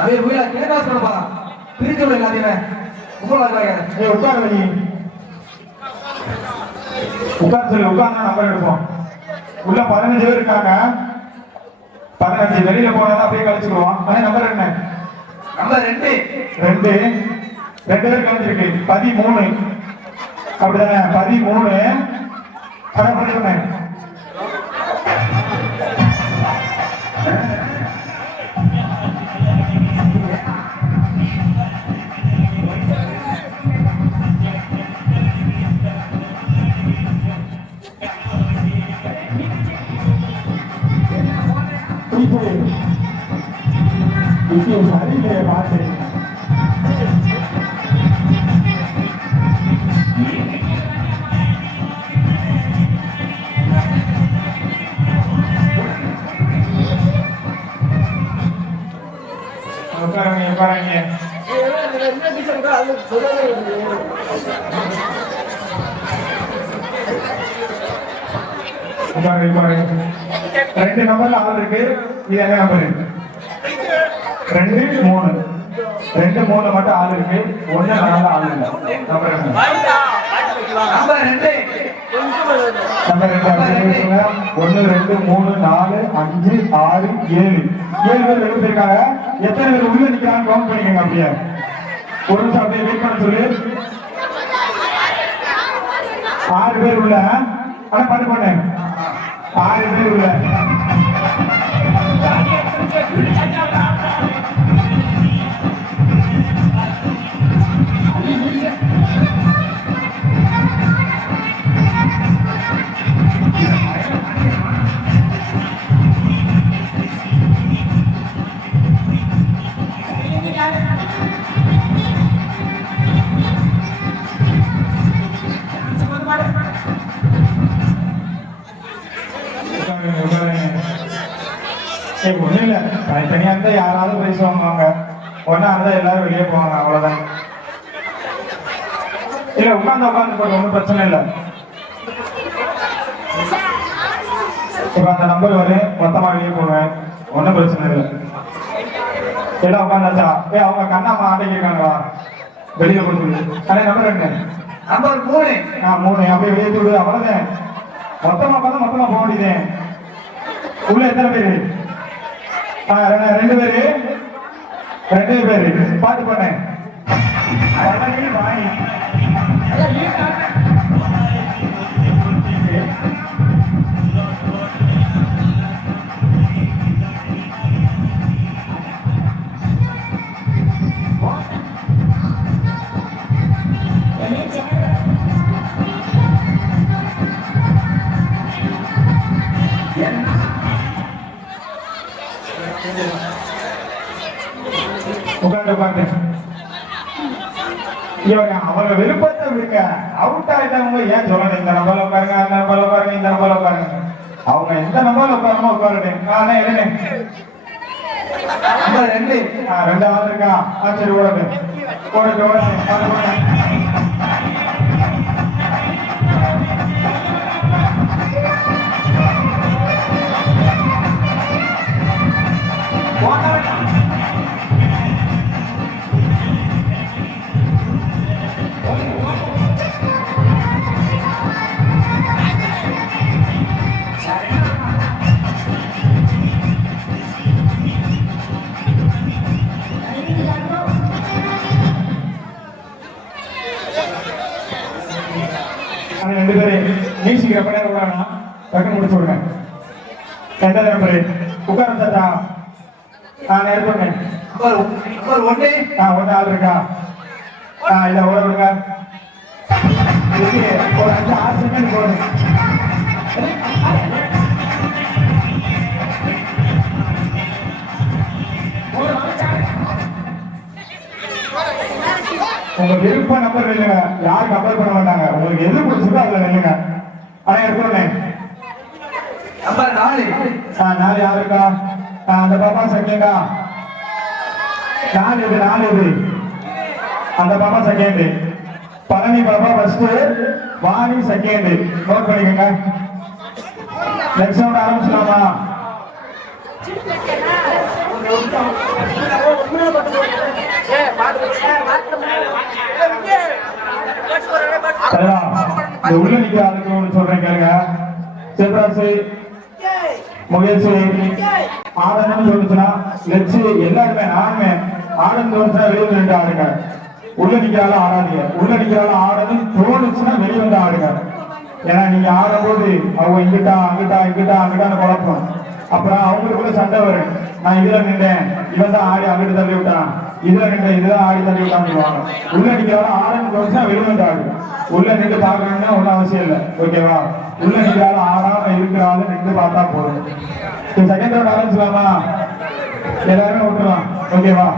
அப்படியே வீட கேட்டாஸ் பண்ணப்பா பிரிச்சு விட எல்லாத்தையுமே உட்கார உட்கார சொல்லி உட்கார்ந்தா நம்பர் எடுப்போம். உள்ள 15 பேர் இருக்காங்க. 15 வெளியில போனா அப்படியே கழிச்சுக்குவோம். நம்பர் என்ன? நம்பர் 2 2 பேர் கழிச்சிருக்கு. 13 அப்படிதானே? 13 அதான் பண்ணிருந்தேன். சரியில்லையே பாட்டு. உட்காரங்க. ரெண்டு நம்பர்ல ஆள் இருக்கு. இது என்ன நம்பர்? 2 3 2 3 மட்டும் ஆள் இருக்கு. 1 4 ஆள் இல்ல. நம்பர் என்ன? நம்பர் 2 1 2 3 4 5 6 7 பேர் வெளியே இருக்காங்க. எத்தனை பேர் உள்ள நிக்கிறாங்க கவுண்ட் பண்ணிக்கங்க. அப்படியே ஒரு நிமிஷம் அப்படியே வெயிட் பண்ண சொல்லு. 6 பேர் உள்ள. ஆனா பாட்டு பண்ணு. 6 பேர் உள்ள. ஒண்ணும் இல்ல, தனித்தனியா இருந்தா யாராவது பேசுவாங்க. ஒன்னா இருந்தா எல்லாரும் வெளியே போவாங்க. அவ்வளவுதான். இல்ல உட்கார்ந்து ஒன்றும் பிரச்சனை இல்லை. இப்ப அந்த நம்பர் வரும், மொத்தமா வெளியே போவேன். ஒன்றும் பிரச்சனை இல்லை. எல்லாம் உட்காந்தாச்சா? அவங்க கண்ணாம ஆட்டைக்கு இருக்காங்களா? வெளியே கொடுத்து. அதே நம்பர் என்ன? நம்பர் 3. 3 அப்படியே வெளியே விடு. அவ்வளவுதான். மொத்தமா பார்த்தா மொத்தமா போக வேண்டியது. உள்ள எத்தனை பேரு? 2 பேரு. 2 பேரு பாட்டு பண்ணேன். உட்காந்து அவங்க விருப்பத்தை விடுங்க. அவுட் ஆயிட்டவங்க ஏன் சொல்லணும்? இந்த நம்பர்ல உட்காருங்க, அந்த நம்பர்ல உட்காருங்க, இந்த நம்பர்ல உட்காருங்க. அவங்க எந்த நம்பர்ல உட்காரமோ உட்காருங்க. வரட்டேன். அண்ணே என்னண்ணே நம்பர் 2 ரெண்டாவது இருக்கா? சரி ஓடட்டு ஓடட்டு ஓடட்டு. ரெண்டு பேரும் மியூசிக் ரொம்ப நேரம் விடானா டக்கு முடிச்சு விடுங்க. எந்த நம்பரு உட்கார சாத்தா? நேரம் சொன்னேன். ஒன்று ஆள் இருக்கா? இதை ஓட விடுங்க. ஒரு 5-6 செகண்ட் போடுங்க. உங்க விருப்ப நம்பர் இல்லைங்க, யாரும் கம்பேர் பண்ண மாட்டாங்க. உங்களுக்கு எது பிடிச்சிருக்கோ அதுல நில்லுங்க. ஆனா இருக்கணும் நம்பர் 4 4 யாருக்கா? அந்த பாப்பா செகண்டா? 4 இது அந்த பாப்பா செகண்ட், பழனி பாப்பா ஃபர்ஸ்ட், வாணி செகண்ட். நோட் பண்ணிக்கோங்க. நெக்ஸ்ட் ரவுண்ட் ஆரம்பிச்சலாமா? உள்ள நிக்கிற ஆளுக்கு சொல்றேன் கேளுங்க. சிவராசு முகேஷ் ஆடணும்னு சொல்லுச்சுன்னா லட்சு எல்லாருமே நானுமே ஆடன்னு தோணுச்சுன்னா வெளியே நின்று ஆடுங்க. உள்ள நிக்கிறாலும் ஆடாதீங்க. உள்ள நிக்கிறாலும் ஆடணும் தோணுச்சுன்னா வெளியே வந்து ஆடுங்க. ஏன்னா நீங்க ஆடும்போது அவங்க இங்கிட்டா அங்கிட்டா இங்கிட்டா அங்கிட்டான்னு குழப்பம். அப்புறம் அவங்களுக்குள்ள சண்டை வரும். நான் இதுல நின்றேன், இவன் தான் ஆடி அங்கிட்டு தள்ளி விட்டான், இதுல நின்று இதுதான் ஆடி தள்ளி விட்டான்னு சொல்லுவாங்க. உள்ள நிக்கிறாலும் ஆடன்னு தோணுச்சுன்னா வெளியே வந்து ஆடு. உள்ள நின்று பாக்கணும்னா ஒன்றும் அவசியம் இல்லை. ஓகேவா? உள்ள நிக்கிறாலும் ஆடாம இருக்கிறாலும் நின்று பார்த்தா போதும். செகண்ட் ரவுண்ட் ஆரம்பிச்சலாமா? எல்லாருமே விட்டுலாம். ஓகேவா?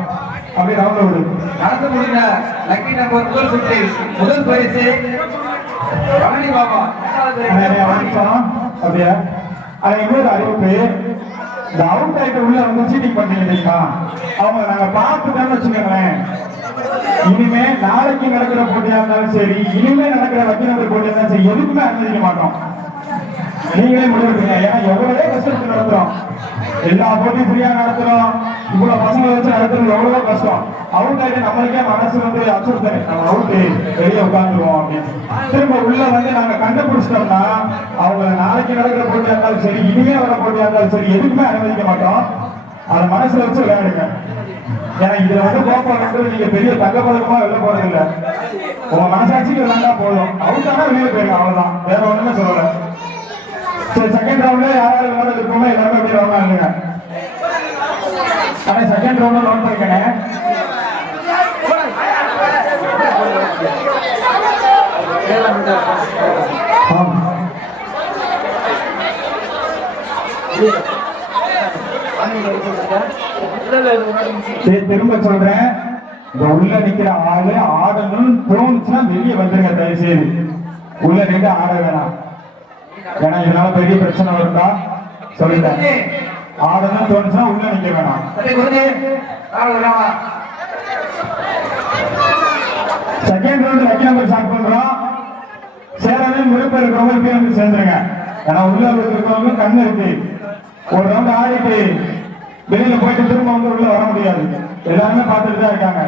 அப்படியே ரவுண்ட் விடு. நடந்து முடிந்த லக்கி நம்பர் முதல் பரிசு பழனி பாபா. அப்படியா? அது இன்னொரு அறிவிப்பு, இந்த அவுட் ஆயிட்டு உள்ள வந்து சீட்டிங் பண்ணீங்க தெரியுமா? அவங்க நாங்க பார்த்துட்டோம்னு வச்சுக்கோங்களேன். இனிமே நாளைக்கு நடக்கிற போட்டியா இருந்தாலும் சரி, இனிமே நடக்கிற லக்கி நம்பர் போட்டியா இருந்தாலும் சரி, எதுக்குமே அனுமதிக்க மாட்டோம். நீங்களே முடிவெடுங்க. ஏன்னா எவ்வளவோ கஷ்டத்துக்கு நடத்துறோம். எல்லா போட்டியும் ஃப்ரீயா நடத்துறோம். இவ்வளவு பசங்களை வச்சு நடத்துறது எவ்வளவோ கஷ்டம். அவுட் ஆயிட்டு நம்மளுக்கே மனசு வந்து அச்சுறுத்தேன், நம்ம அவுட்டு வெளியே உட்காந்துருவோம் அப்படின்னு. திரும்ப உள்ள வந்து நாங்க கண்டுபிடிச்சிட்டோம்னா அவங்க நாளைக்கு நடக்கிற போட்டியா இருந்தாலும் சரி, இனிமே வர போட்டியா இருந்தாலும் சரி, எதுக்குமே அனுமதிக்க மாட்டோம். அதை மனசுல வச்சு விளையாடுங்க. ஏன்னா இதுல வந்து கோப்பம் நீங்க பெரிய தங்க பதக்கமா வெளில போறது இல்லை. உங்க மனசாட்சிக்கு விளையாண்டா போதும். அவுட் ஆனா வெளியே போயிருங்க, அவ்வளவுதான். வேற ஒண்ணுமே சொல்லல. சரி, செகண்ட் ரவுண்ட்ல யாராவது விளையாட இருக்கோமோ எல்லாருமே அப்படி ரவுண்டா இல்லைங்க. ஆனா செகண்ட் ரவுண்ட்ல நோட் பண்ணிக்கங்க. திரும்ப சொல்றேன், இந்த உள்ள நிக்கிற ஆளு ஆடணும்னு தோணுச்சுன்னா வெளியே வந்துருங்க. தயவு செய்து உள்ள நின்று ஆட வேணாம். ஏன்னா இதனால பெரிய பிரச்சனை வருதா சொல்லிட்டேன். ஆடணும்னு தோணுச்சுன்னா உள்ள நிக்க வேணாம். Second round lucky number start பண்றோம். சேரவே விருப்பம் இருக்கிறவங்க வந்து சேர்ந்துருங்க. ஏன்னா உள்ள இருக்கிறவங்க கண்ணு இருக்கு. ஒரு ரவுண்ட் ஆடிட்டு வெளியில போயிட்டு திரும்ப வந்து உள்ள வர முடியாது. எல்லாருமே பார்த்துட்டு தான் இருக்காங்க.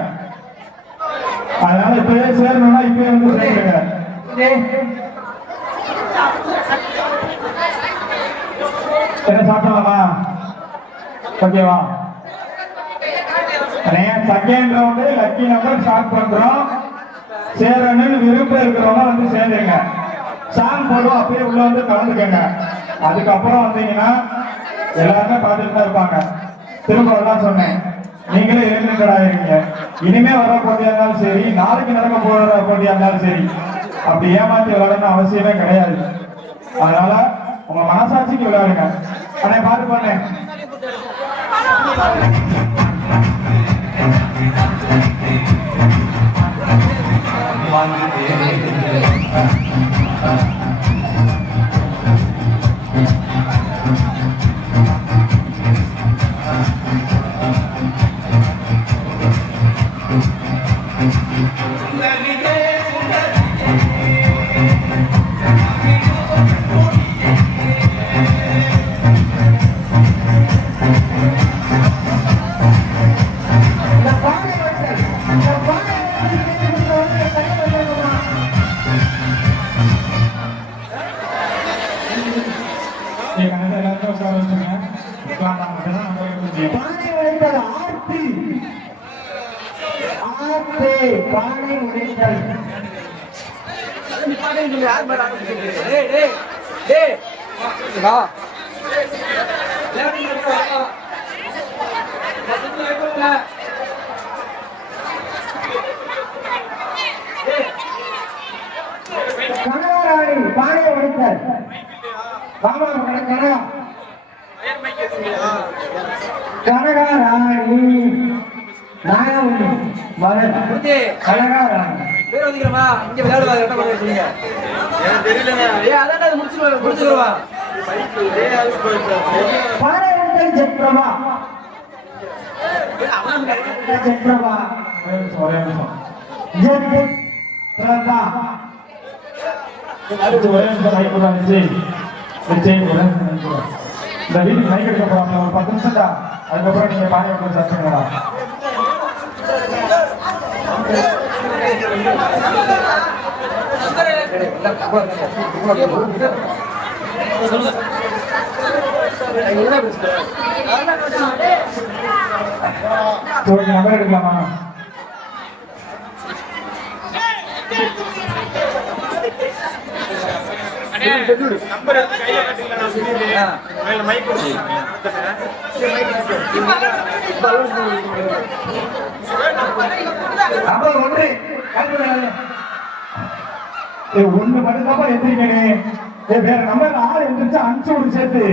அதனால இப்பவே சேரணும்னா இப்பவே வந்து சேர்ந்துருங்க. என்ன சாப்பிடலாமா? ஓகேவா? Second round lucky number start பண்றோம். சேரணும்னு விருப்பம் இருக்கிறவங்க வந்து சேர்ந்துருங்க. சாங் போடுவோம், அப்படியே உள்ள வந்து கலந்துக்கங்க. அதுக்கப்புறம் வந்தீங்கன்னா எல்லாருமே பார்த்துட்டு தான் இருப்பாங்க. திரும்ப வரலாம் சொன்னேன், நீங்களே எழுந்துக்கடாயிருங்க. இனிமே வர போட்டியா இருந்தாலும் சரி, நாளைக்கு நடக்க போற போட்டியா இருந்தாலும் சரி, அப்படி ஏமாத்தி விளையாடணும் அவசியமே கிடையாது. அதனால உங்க மனசாட்சிக்கு விளையாடுங்க. ஆனா பாத்து பண்ணேன். உட்கார வச்சுங்க. உட்கார்ந்தா மட்டும்தான் நம்ம எடுக்க முடியும். பானை உடைத்தல் ஆர்த்தி பானை உடைத்தல் கனகராணி பானை உடைத்தல் ராமா கனகா கனகராணி நாயகி மகன் கனகராணி பேர் வந்துக்கிறமா இங்க விளையாடுவா என்ன பண்ண சொல்லுங்க அதான் அது முடிச்சுருவா பானை உடைத்தல் ஜெட்பிரபா ஜெட்பிரபா ஒரே நிமிஷம். ஜெட்பிரபா அடுத்து ஒரே நிமிஷம் மைக் கூட வச்சு இந்த வீட்டுக்கு மைக் எடுக்க போறாங்க. ஒரு 10 நிமிஷம் தான். அதுக்கப்புறம் நீங்க பானை உடைத்தல் சாப்பிடுங்களா? நம்பர் எடுக்கலாமா? ஒண்ணு மட்டும்தான் எந்திரிக்கணும். வேற நம்பர் ஆள் எந்திரிச்சு அனுப்பிச்சு விடு சேர்த்து.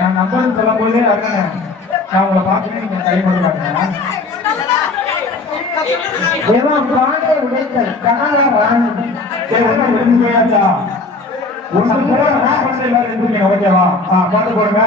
நான் நம்பர் சொல்லும் போதே அண்ணன் நான் உங்களை பார்த்துட்டு நீங்க கை மட்டும் காட்டுறேன். பானை உடைத்தல் கனகராணி எழுந்து போயாச்சா? ஒன்று கூட எல்லாரும் எந்திரிக்கணும். ஓகேவா? பாட்டு போடுங்க.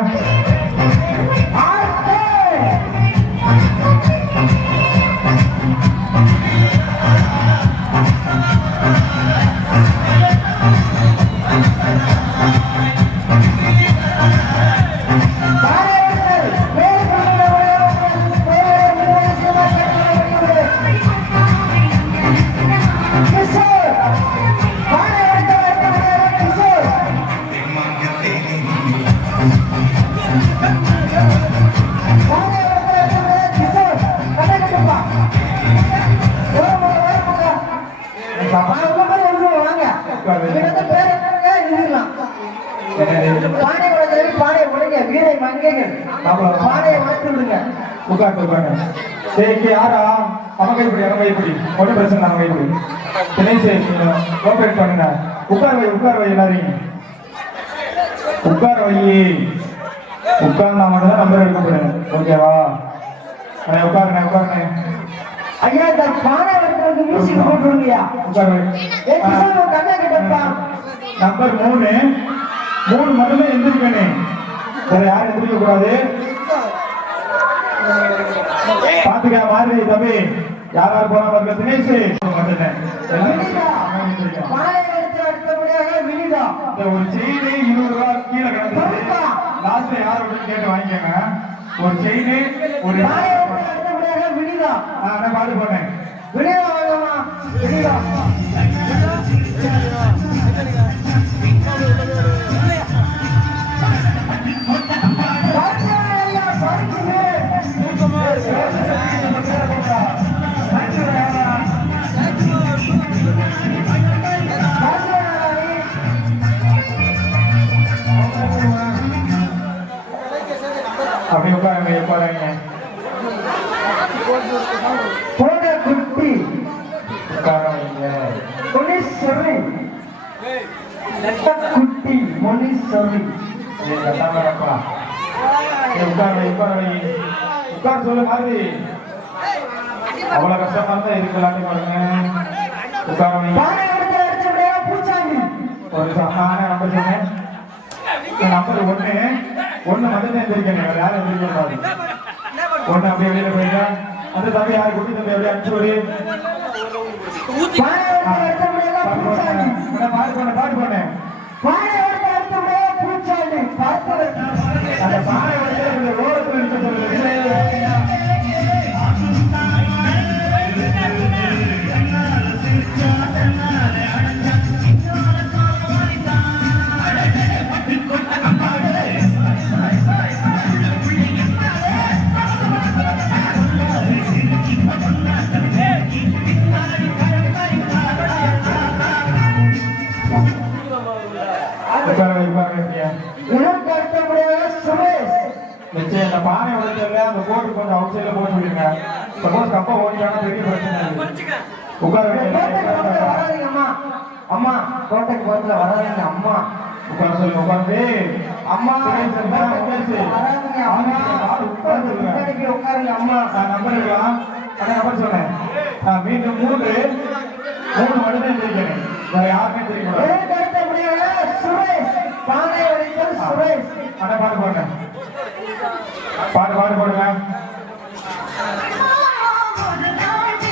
பானை உடைத்தல் பானை உடைங்க வீரை மங்கைகள் பானையை உடைத்து விடுங்க. உட்காந்து சரி யாரா அவங்க இப்படி அவங்க இப்படி ஒன்றும் பிரச்சனை அவங்க இப்படி தினேஷ் கோஆபரேட் பண்ணுங்க. உட்கார் வை எல்லாரையும் உட்கார் வை. உட்கார்ந்தா மட்டும் தான் நம்பர் எடுக்க போறேன். ஓகேவா? உட்காருங்க. ஐயா இந்த பானை உடைத்தலுக்கு மியூசிக் போட்டு விடுங்கயா. உட்கார் வை. கண்ணா கிட்டப்பா நம்பர் 3 மட்டுமே எந்திரிக்கணும். வேற யாரும் எந்திரிக்க கூடாது. பாத்துக்க மாதிரி தம்பி யாராரு போனா பாருங்க. தினேஷ் ஒரு செயின் 20 ரூபா கீழே கிடந்தது. லாஸ்ட்ல யார் அப்படின்னு கேட்டு வாங்கிக்கோங்க. ஒரு செயின் ஒரு நான் பாட்டு போனேன். அப்படி உட்காருங்க. போன குட்டி உட்காருங்க. முனீஸ்வரி குட்டி முனீஸ்வரி உட்கார் சொல்லு மாதிரி அவ்வளவு கஷ்டமா இருந்தா இருக்கலான்னு பாருங்க. உட்காருங்க. பூச்சாண்டி ஒரு சமான நம்பர் சொன்னேன். நம்பர் 1 மட்டும் தான் எந்திரிக்கணும். யாரும் எந்திரிக்க கூடாது. 1 அப்படியே வெளியில போயிட்டா அந்த தம்பி யாரு குட்டி தம்பி அப்படியே அனுப்பிச்சு ஒரு பாட்டு போனேன். அந்த பானை வந்து ரோடத்தில் இருக்க சொல்லுங்க. இதற்கு அடுத்தபடியாக சுரேஷ். நிச்சயம் இந்த பானை உடைச்சல அந்த போட்டு கொஞ்சம் அவுட் சைடுல போட்டு விடுங்க. சப்போஸ் கப்பா ஓடிட்டானா பெரிய பிரச்சனை இல்லை. உட்கார கோட்டைக்கு பக்கத்துல வைங்க. வராதீங்க அம்மா. அம்மா கோட்டைக்கு பக்கத்துல வராதீங்க அம்மா. உட்கார சொல்லு உட்காந்து. அம்மா சுரேஷ் இருந்தா உட்காரு. வராதீங்க அம்மா. உட்காந்து சொல்லுங்க. பின்னாடி உட்காருங்க அம்மா. நான் நம்பர் எடுக்கலாம். அண்ணா நம்பர் சொன்னேன். மீண்டும் 3 மட்டும்தான் தெரியும். வேற யாருமே தெரியக்கூடாது. இதற்கு அடுத்தபடியாக சுரேஷ். பானை உடைத்தல் சுரேஷ். அண்ணா பாட்டு பாடுங்க. பாட்டு பாடுங்க. ஒரு நாடு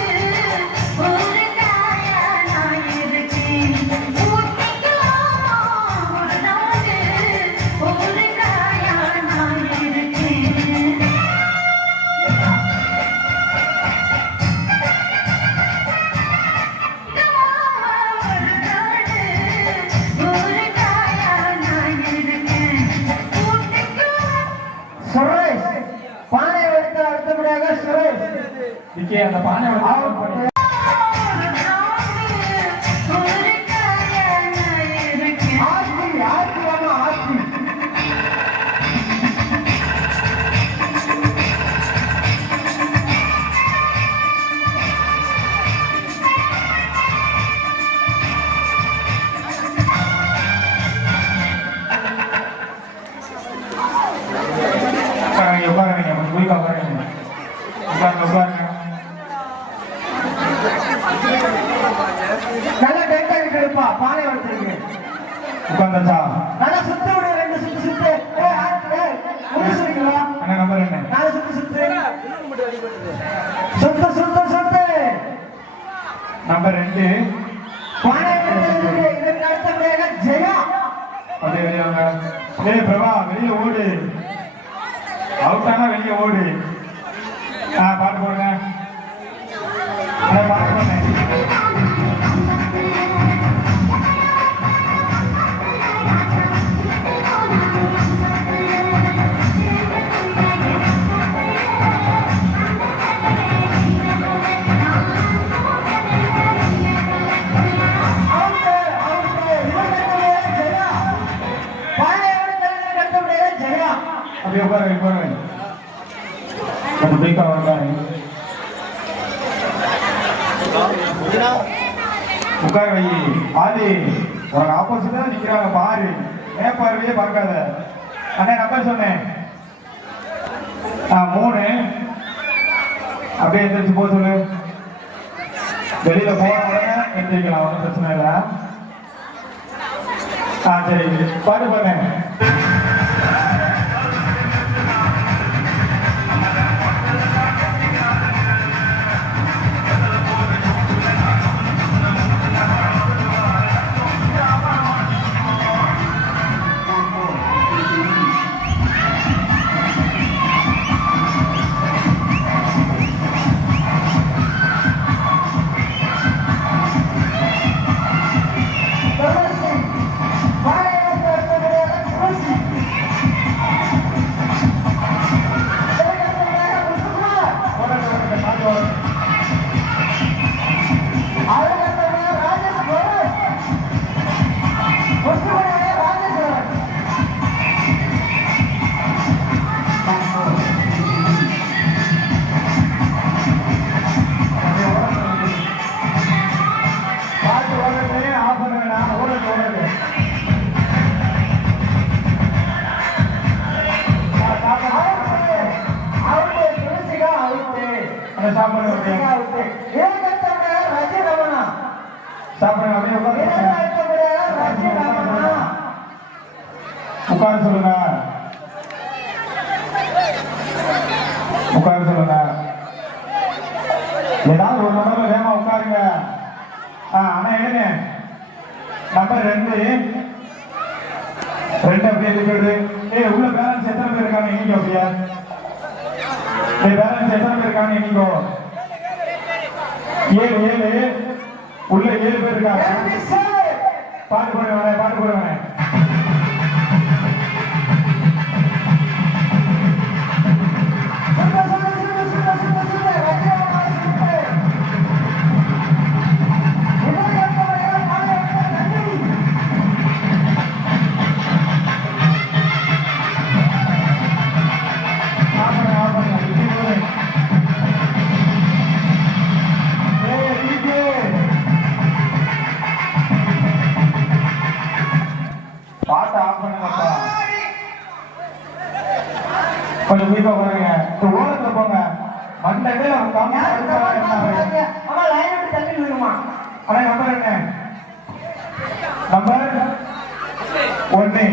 ஒரு காயா நான் இருக்கேன் ஊட்டிக்கலாமா ஒரு நாடு ஒரு காயா நான் இருக்கேன் ஒரு நாடு ஒரு காயா நான் இருக்கேன் ஊட்டிக்கலாமா சுரேஷ். பானை உடைத்தல் அடுத்தபடியாக சுரேஷ். நிக்கே அந்த பானை உடைச்சு ஆர்த்தி ஆர்த்தி அம்மா ஆர்த்தி. உட்காருங்க. போய் உட்காருங்க. உட்காருங்க. நல்ல டைட்டா இருக்குப்பா பானை உடைச்சிருக்கு. உட்காந்தாச்சா? நல்லா சுத்த விடு 2 சுத்து சுத்து. ஏய் ஆர்த்தி முடிச்சிருக்கீங்களா? அண்ணா நம்பர் என்ன? 4 சுத்து சுத்து. சுத்து சுத்து சுத்து. நம்பர் 2. பானை உடைச்சிருக்கு. இதற்கு அடுத்தபடியாக ஜெயா. அப்படியே வெளியே வாங்க. ஏய் பிரபா வெளியே ஓடு. அவுட்டானா வெளியே ஓடு. பாட்டு போடுங்க. பாட்டு போடுங்க. அப்படியே உட்காருங்க. நம்ம பைக்கா வந்தாங்க. உட்கார வை. ஆதி உனக்கு ஆப்போசிட்டா நிக்கிறாங்க பாரு. மேற்பார்வையே பார்க்காத. அண்ணே நம்பர் சொன்னேன். 3. அப்படியே எந்திரிச்சு போக சொல்லு. வெளியில போன உடனே எந்திரிக்கலாம். ஒன்றும் பிரச்சனை இல்லை. சரி பாட்டு பண்ணேன். உட்கார சொல்லுங்க. உட்கார சொல்லுங்க. ஏதாவது ஒரு நம்பர்ல வேகமா உட்காருங்க. ஆனா எடுங்க. நம்பர் 2 அப்படியே இருக்கிறது. உள்ள பேலன்ஸ் எத்தனை பேர் இருக்காங்க எண்ணிக்கோ. அப்படியா பேலன்ஸ் எத்தனை பேர் இருக்காங்க எண்ணிக்கோ. 7 உள்ள 7 பேர் இருக்காங்க. பாட்டு போடுவேன், பாட்டு போடுவேன். பாட்டு ஆஃப் பண்ணுங்கப்பா. கொஞ்சம் குயிக்கா போறீங்க. ஓரத்துல போங்க. மண்டே ஆமா லைன் விட்டு தள்ளி விடுமா. அண்ணா நம்பர் என்ன? நம்பர் 1.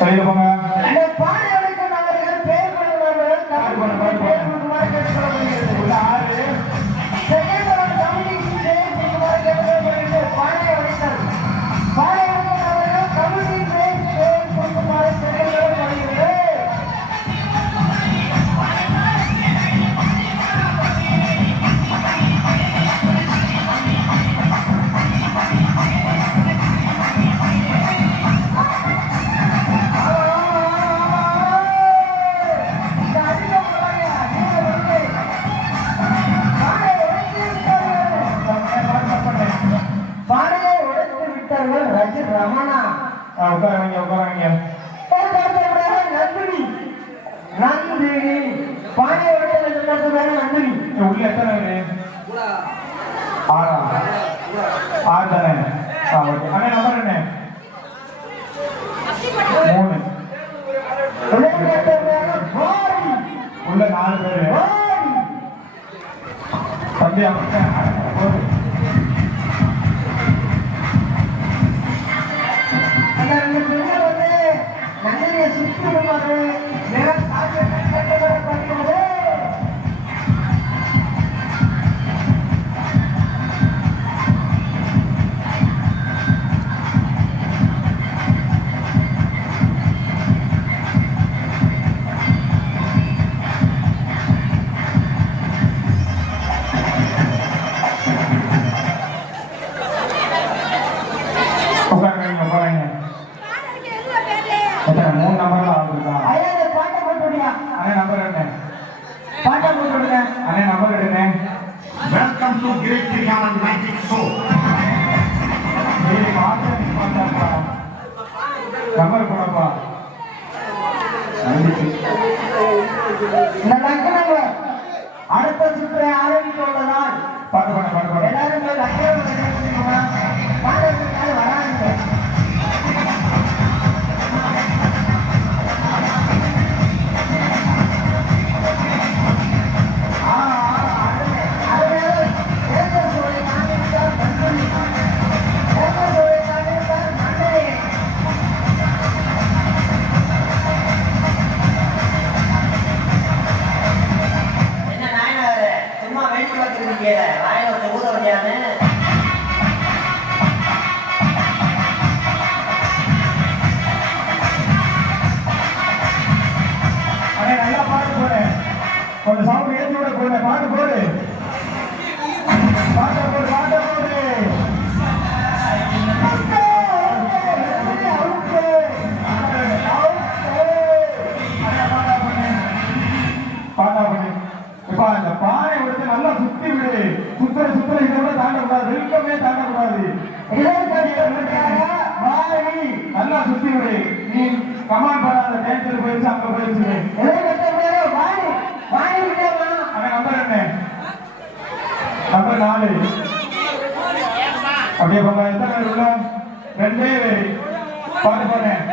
வெளியில போங்க. இந்த பானையோட நாங்கள் பேர் பண்ணுவார்கள். பேர் பண்ணுவார்கள் கேட்கப்படுகிறது. உள்ள 6 செகண்ட் ரவுண்ட் கமிட்டி பேர் பண்ணுவார்கள் கேட்கப்படுகிறது. பானை உடைத்தல். பானை உடைத்தவர்கள் கமிட்டி பேர் பண்ணுவார்கள் கேட்கப்படுகிறது. பானையை உடைத்து விட்டார்கள் ரஜித் ரமணா. உட்காரவங்க உட்காரவங்க. நந்தினி நந்தினி பானையை உடைத்தது வேற நந்தினி. உள்ள எத்தனை பேரு? 6 தானே? ஓகே. அண்ணா நம்பர் என்ன? 3. உள்ள 4 பேரு. தம்பி அவங்க அந்த 2 பேர் வந்து நந்தினியை சுற்றி விடுவார்கள். வேற சாத்தியம் பண்ணுவது உட்காரவங்க உட்காரவங்க. எத்தனை? 3 நம்பர்ல ஆகுதுக்கா? ஐயா இந்த பாட்டை போட்டுவியா? அண்ணா நம்பர் என்ன? பாட்டை போட்டுவிடுங்க. அண்ணா நம்பர் எடுங்க. வெல்கம் டு கிரேட் கிரியானன் மேஜிக் ஷோ. நீங்க மாத்தாப்பா. நம்பர் போடப்பா. இந்த லக்னங்கள் அடுத்த சுற்றை ஆரம்பிக்க உள்ளதால் பாட்டு பாடு. எல்லாரும் பாடத்துக்காக வராங்க. என்ன நாயனாரு சும்மா வேடிக்கை பார்த்துருக்கீங்க. வாயில ஊத வண்டியான்னு அண்ணா நல்லா பாட்டு போடு. கொஞ்சம் சவுண்ட் ஏற்றி விட போடு. பாட்டு போடு. பாட்டு போடு. பாட்டு போடு. பாட்டா பண்ணு. இப்ப அந்த பானை எடுத்து நல்லா சுத்தி விடு. சுத்துற இதோட தாண்டக்கூடாது. வெல்கமே தாண்டக்கூடாது. நல்லா சுத்தி விடு. நீ கமான் பண்ணாத டான்ஸர் போயிடுச்சு அங்க போயிடுச்சு. அவன் நம்பர் என்ன? நம்பர் 4. அப்படியே போங்க. எத்தனை பேர் உள்ள? 2 பேர். பாட்டு போனேன்.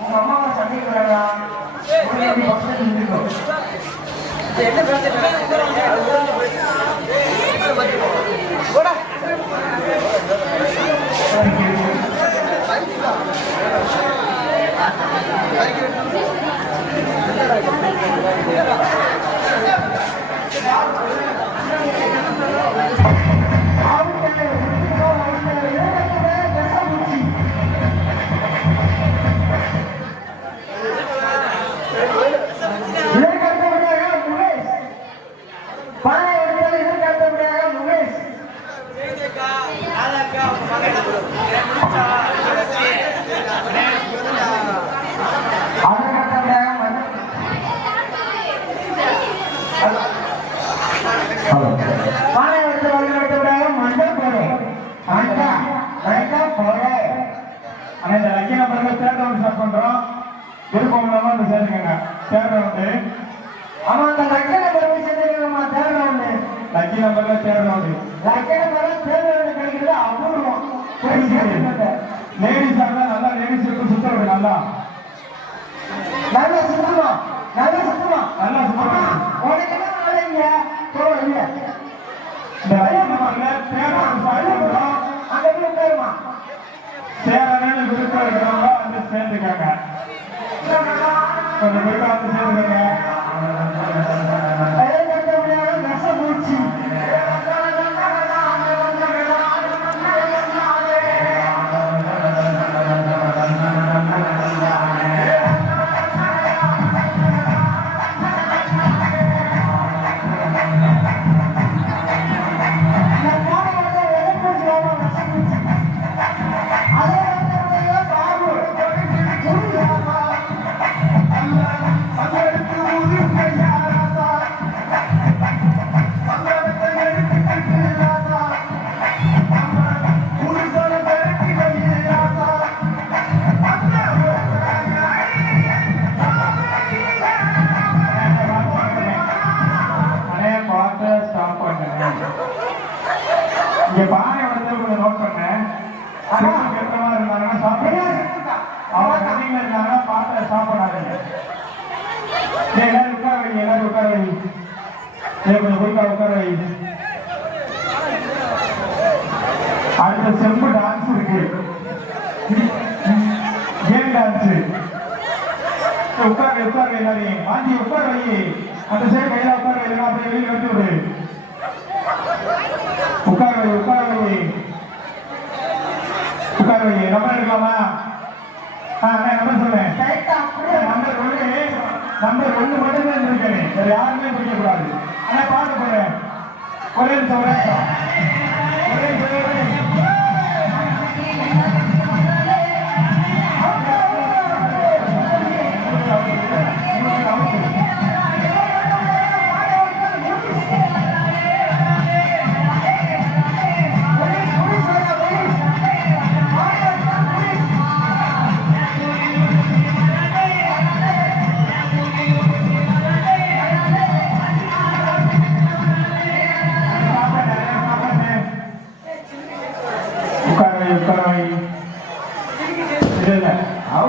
உங்க அம்மாவை சண்டைக்கு வரலாம் என்ன நல்லா சுத்தமா உனக்கு என்ன வேலைங்க போவீங்க இந்த அங்க போய் உட்காருமா சேரன்னு விருப்பம் இருக்கிறவங்க வந்து சேர்ந்துக்காங்க கொஞ்சம் விருப்பம் வந்து சேர்ந்துக்காங்க நெசமூச்சி இங்க பானை வந்து கொஞ்சம் நோட் பண்ணேன் கெட்டமா இருந்தாங்கன்னா சாப்பிடுங்க அவங்க கண்டிங்களா இருந்தாங்கன்னா பாத்திர சாப்பிடாதீங்க எல்லாரும் உட்கார வை எல்லாரும் உட்கார வை கொஞ்சம் குயிக்கா உட்கார வை அடுத்த செம்பு டான்ஸ் இருக்கு கேம் டான்ஸ் உட்கார எல்லாரையும் வாங்கி உட்கார வை அந்த சைடு கையில உட்கார வை அப்படியே வெளியே எடுத்து விடு உட்கார வை நம்பர் எடுக்கலாமா நம்பர் சொல்லேன் நம்பர் ஒண்ணு மட்டும் தான் இருக்கேன் வேற யாருமே பிடிக்க கூடாது ஆனா பார்க்க போறேன் ஒரே நிமிஷம் உட்கார வை இல்ல